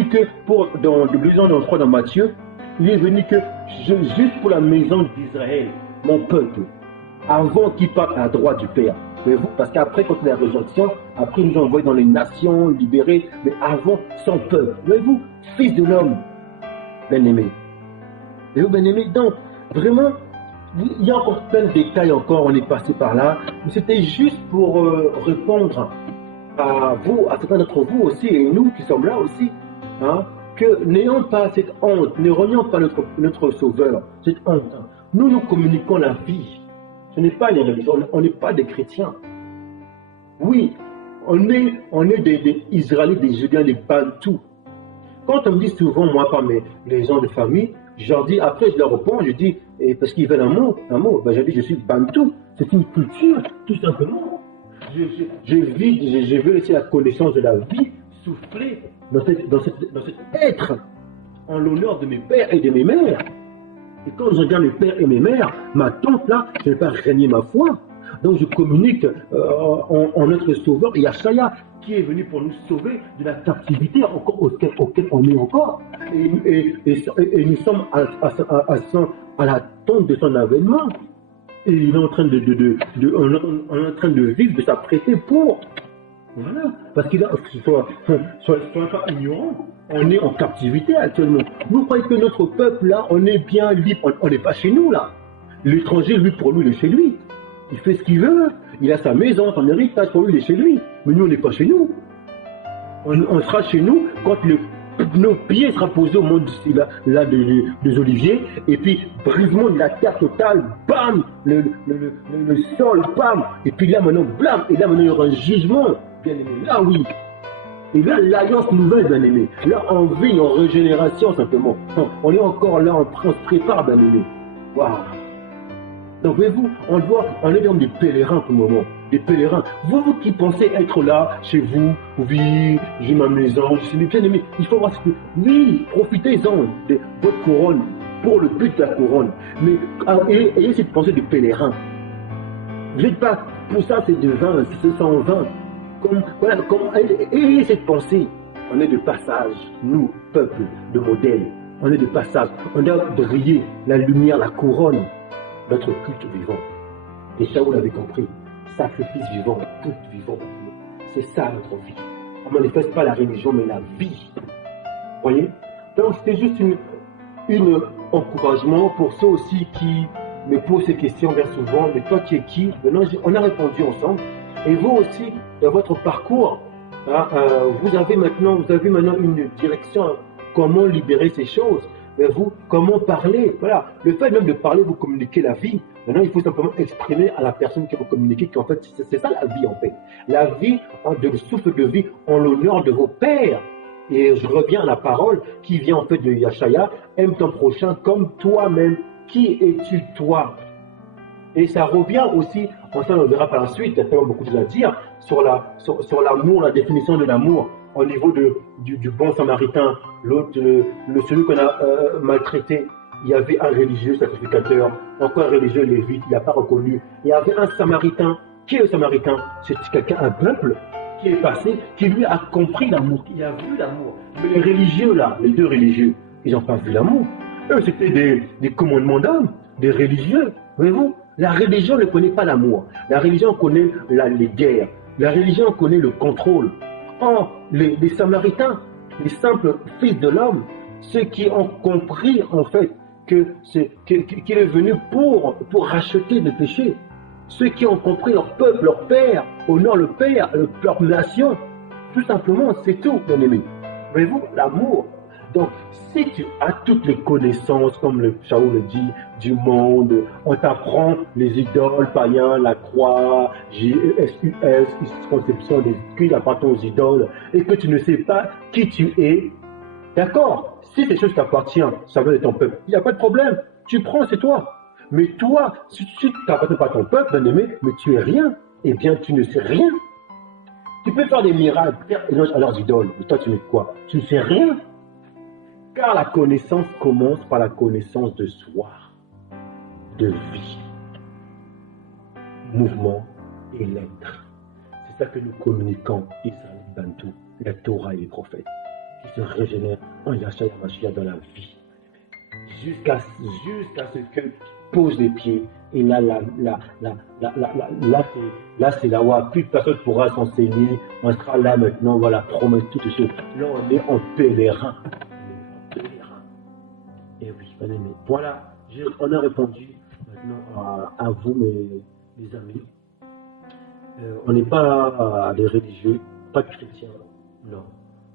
que je crois dans Matthieu, il est venu que juste pour la maison d'Israël, mon peuple, avant qu'il parte à la droite du Père. Voyez-vous, parce qu'après, quand il y a la résurrection, après il nous envoie dans les nations libérées, mais avant, son peuple. Voyez-vous, fils de l'homme, bien aimé. Voyez-vous, bien aimé, donc, vraiment, il y a encore plein de détails encore, on est passé par là, mais c'était juste pour répondre à vous, à certains d'entre vous aussi, et nous qui sommes là aussi, hein, que n'ayons pas cette honte, ne renions pas notre Sauveur, cette honte. Nous communiquons la vie. Ce n'est pas les religions, on n'est pas des chrétiens. Oui, on est des Israélites, des Judiens, des Bantous. Quand on me dit souvent, moi, par les gens de famille, je leur dis, après je leur réponds, je dis, parce qu'ils veulent un mot, ben, je dis, je suis Bantou, c'est une culture, tout simplement. Je veux laisser la connaissance de la vie souffler dans cet être, en l'honneur de mes pères et de mes mères. Et quand je regarde mes pères et mes mères, ma tante là, je ne vais pas régner ma foi. Donc je communique en notre Sauveur, Yachaya, qui est venu pour nous sauver de la captivité auquel on est encore. Et nous sommes à l'attente de son avènement. Et il est en train on est en train de vivre, de s'apprêter pour. Voilà. Parce qu'il a, soit pas ignorant, on est en captivité actuellement. Vous croyez que notre peuple là, on est bien libre, on n'est pas chez nous là. L'étranger, lui, pour lui, il est chez lui. Il fait ce qu'il veut, il a sa maison, son héritage, pour lui, il est chez lui. Mais nous, on n'est pas chez nous. On sera chez nous quand nos pieds seront posés au monde là, des oliviers, et puis brisement de la terre totale, bam, le sol, bam, et puis là maintenant, blam, et là maintenant il y aura un jugement, bien aimé, là oui. Et là, l'alliance nouvelle, bien aimé, là en vie, en régénération simplement, on est encore là, on se prépare, bien aimé. Waouh. Donc voyez-vous, on est dans des pèlerins pour le moment, des pèlerins. Vous qui pensez être là, chez vous, oui, j'ai ma maison, je suis bien aimé, il faut voir ce que... Oui, profitez-en de votre couronne, pour le but de la couronne. Mais ayez cette pensée de pèlerin. Vous n'êtes pas, pour ça c'est de 20, c'est 120. Ayez cette pensée. On est de passage, nous, peuple de modèle. On est de passage, on doit briller la lumière, la couronne. Notre culte vivant. Et ça, vous l'avez compris. Sacrifice vivant, culte vivant. C'est ça notre vie. On ne manifeste pas la religion, mais la vie. Vous voyez? Donc, c'était juste une encouragement pour ceux aussi qui me posent ces questions bien souvent. Mais toi qui es qui? Maintenant, on a répondu ensemble. Et vous aussi, dans votre parcours, hein, vous avez maintenant une direction. Comment libérer ces choses? Mais vous, comment parler? Voilà. Le fait même de parler, vous communiquez la vie. Maintenant, il faut simplement exprimer à la personne qui vous communiquez qu'en fait, c'est ça la vie en fait. La vie, le souffle de vie en l'honneur de vos pères. Et je reviens à la parole qui vient en fait de Yeshaya, aime ton prochain comme toi-même. Qui es-tu toi? Et ça revient aussi, on le verra par la suite, il y a tellement beaucoup de choses à dire, sur l'amour, la définition de l'amour, au niveau du bon samaritain, l'autre, celui qu'on a maltraité. Il y avait un religieux sacrificateur, encore un religieux lévite, il n'a pas reconnu. Il y avait un samaritain. Qui est le samaritain? C'est quelqu'un, un peuple, qui est passé, qui lui a compris l'amour, qui a vu l'amour. Mais les religieux là, les deux religieux, ils n'ont pas vu l'amour. Eux, c'était des commandements d'âme, des religieux, voyez-vous. La religion ne connaît pas l'amour. La religion connaît les guerres. La religion connaît le contrôle. Or, les Samaritains, les simples fils de l'homme, ceux qui ont compris en fait qu'il est venu pour racheter le péché, ceux qui ont compris leur peuple, leur père, honore le père, leur nation, tout simplement, c'est tout, bien aimé. Voyez-vous, l'amour. Donc, si tu as toutes les connaissances, comme le Shaul le dit, du monde, on t'apprend les idoles, païens, la croix, J-E-S-U-S, conception des qui appartiennent aux idoles, et que tu ne sais pas qui tu es, d'accord, si ces choses t'appartiennent, ça veut être ton peuple, il n'y a pas de problème, tu prends, c'est toi. Mais toi, si tu n'appartiens pas à ton peuple, bien aimé, mais tu es rien, eh bien tu ne sais rien. Tu peux faire des miracles, faire éloge à leurs idoles, mais toi tu n'es quoi? Tu ne sais rien. Car la connaissance commence par la connaissance de soi, de vie, mouvement et l'être. C'est ça que nous communiquons, Israël Bantou, la Torah et les prophètes, qui se régénèrent en Yahshua Mashiach dans la vie, jusqu'à ce que pose les pieds. Et là c'est là où plus personne pourra s'enseigner. On sera là maintenant, voilà, promesse toutes choses. Là, on est en pèlerin. Et oui, bien aimé. Voilà, on a répondu maintenant à vous, mes amis. On n'est pas des religieux, pas de chrétiens, non.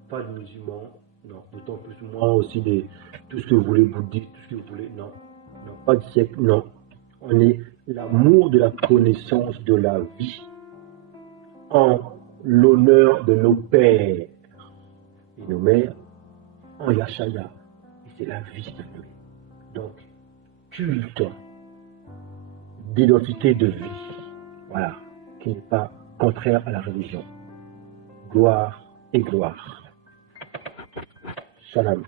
Pas de musulmans, non. D'autant plus moi aussi, tout ce que vous voulez, bouddhiste, tout ce que vous voulez, non. Non, pas de siècle, non. On est l'amour de la connaissance de la vie en l'honneur de nos pères et nos mères en Yahshaya. C'est la vie de Dieu. Donc, culte d'identité de vie, voilà, qui n'est pas contraire à la religion. Gloire et gloire. Shalom.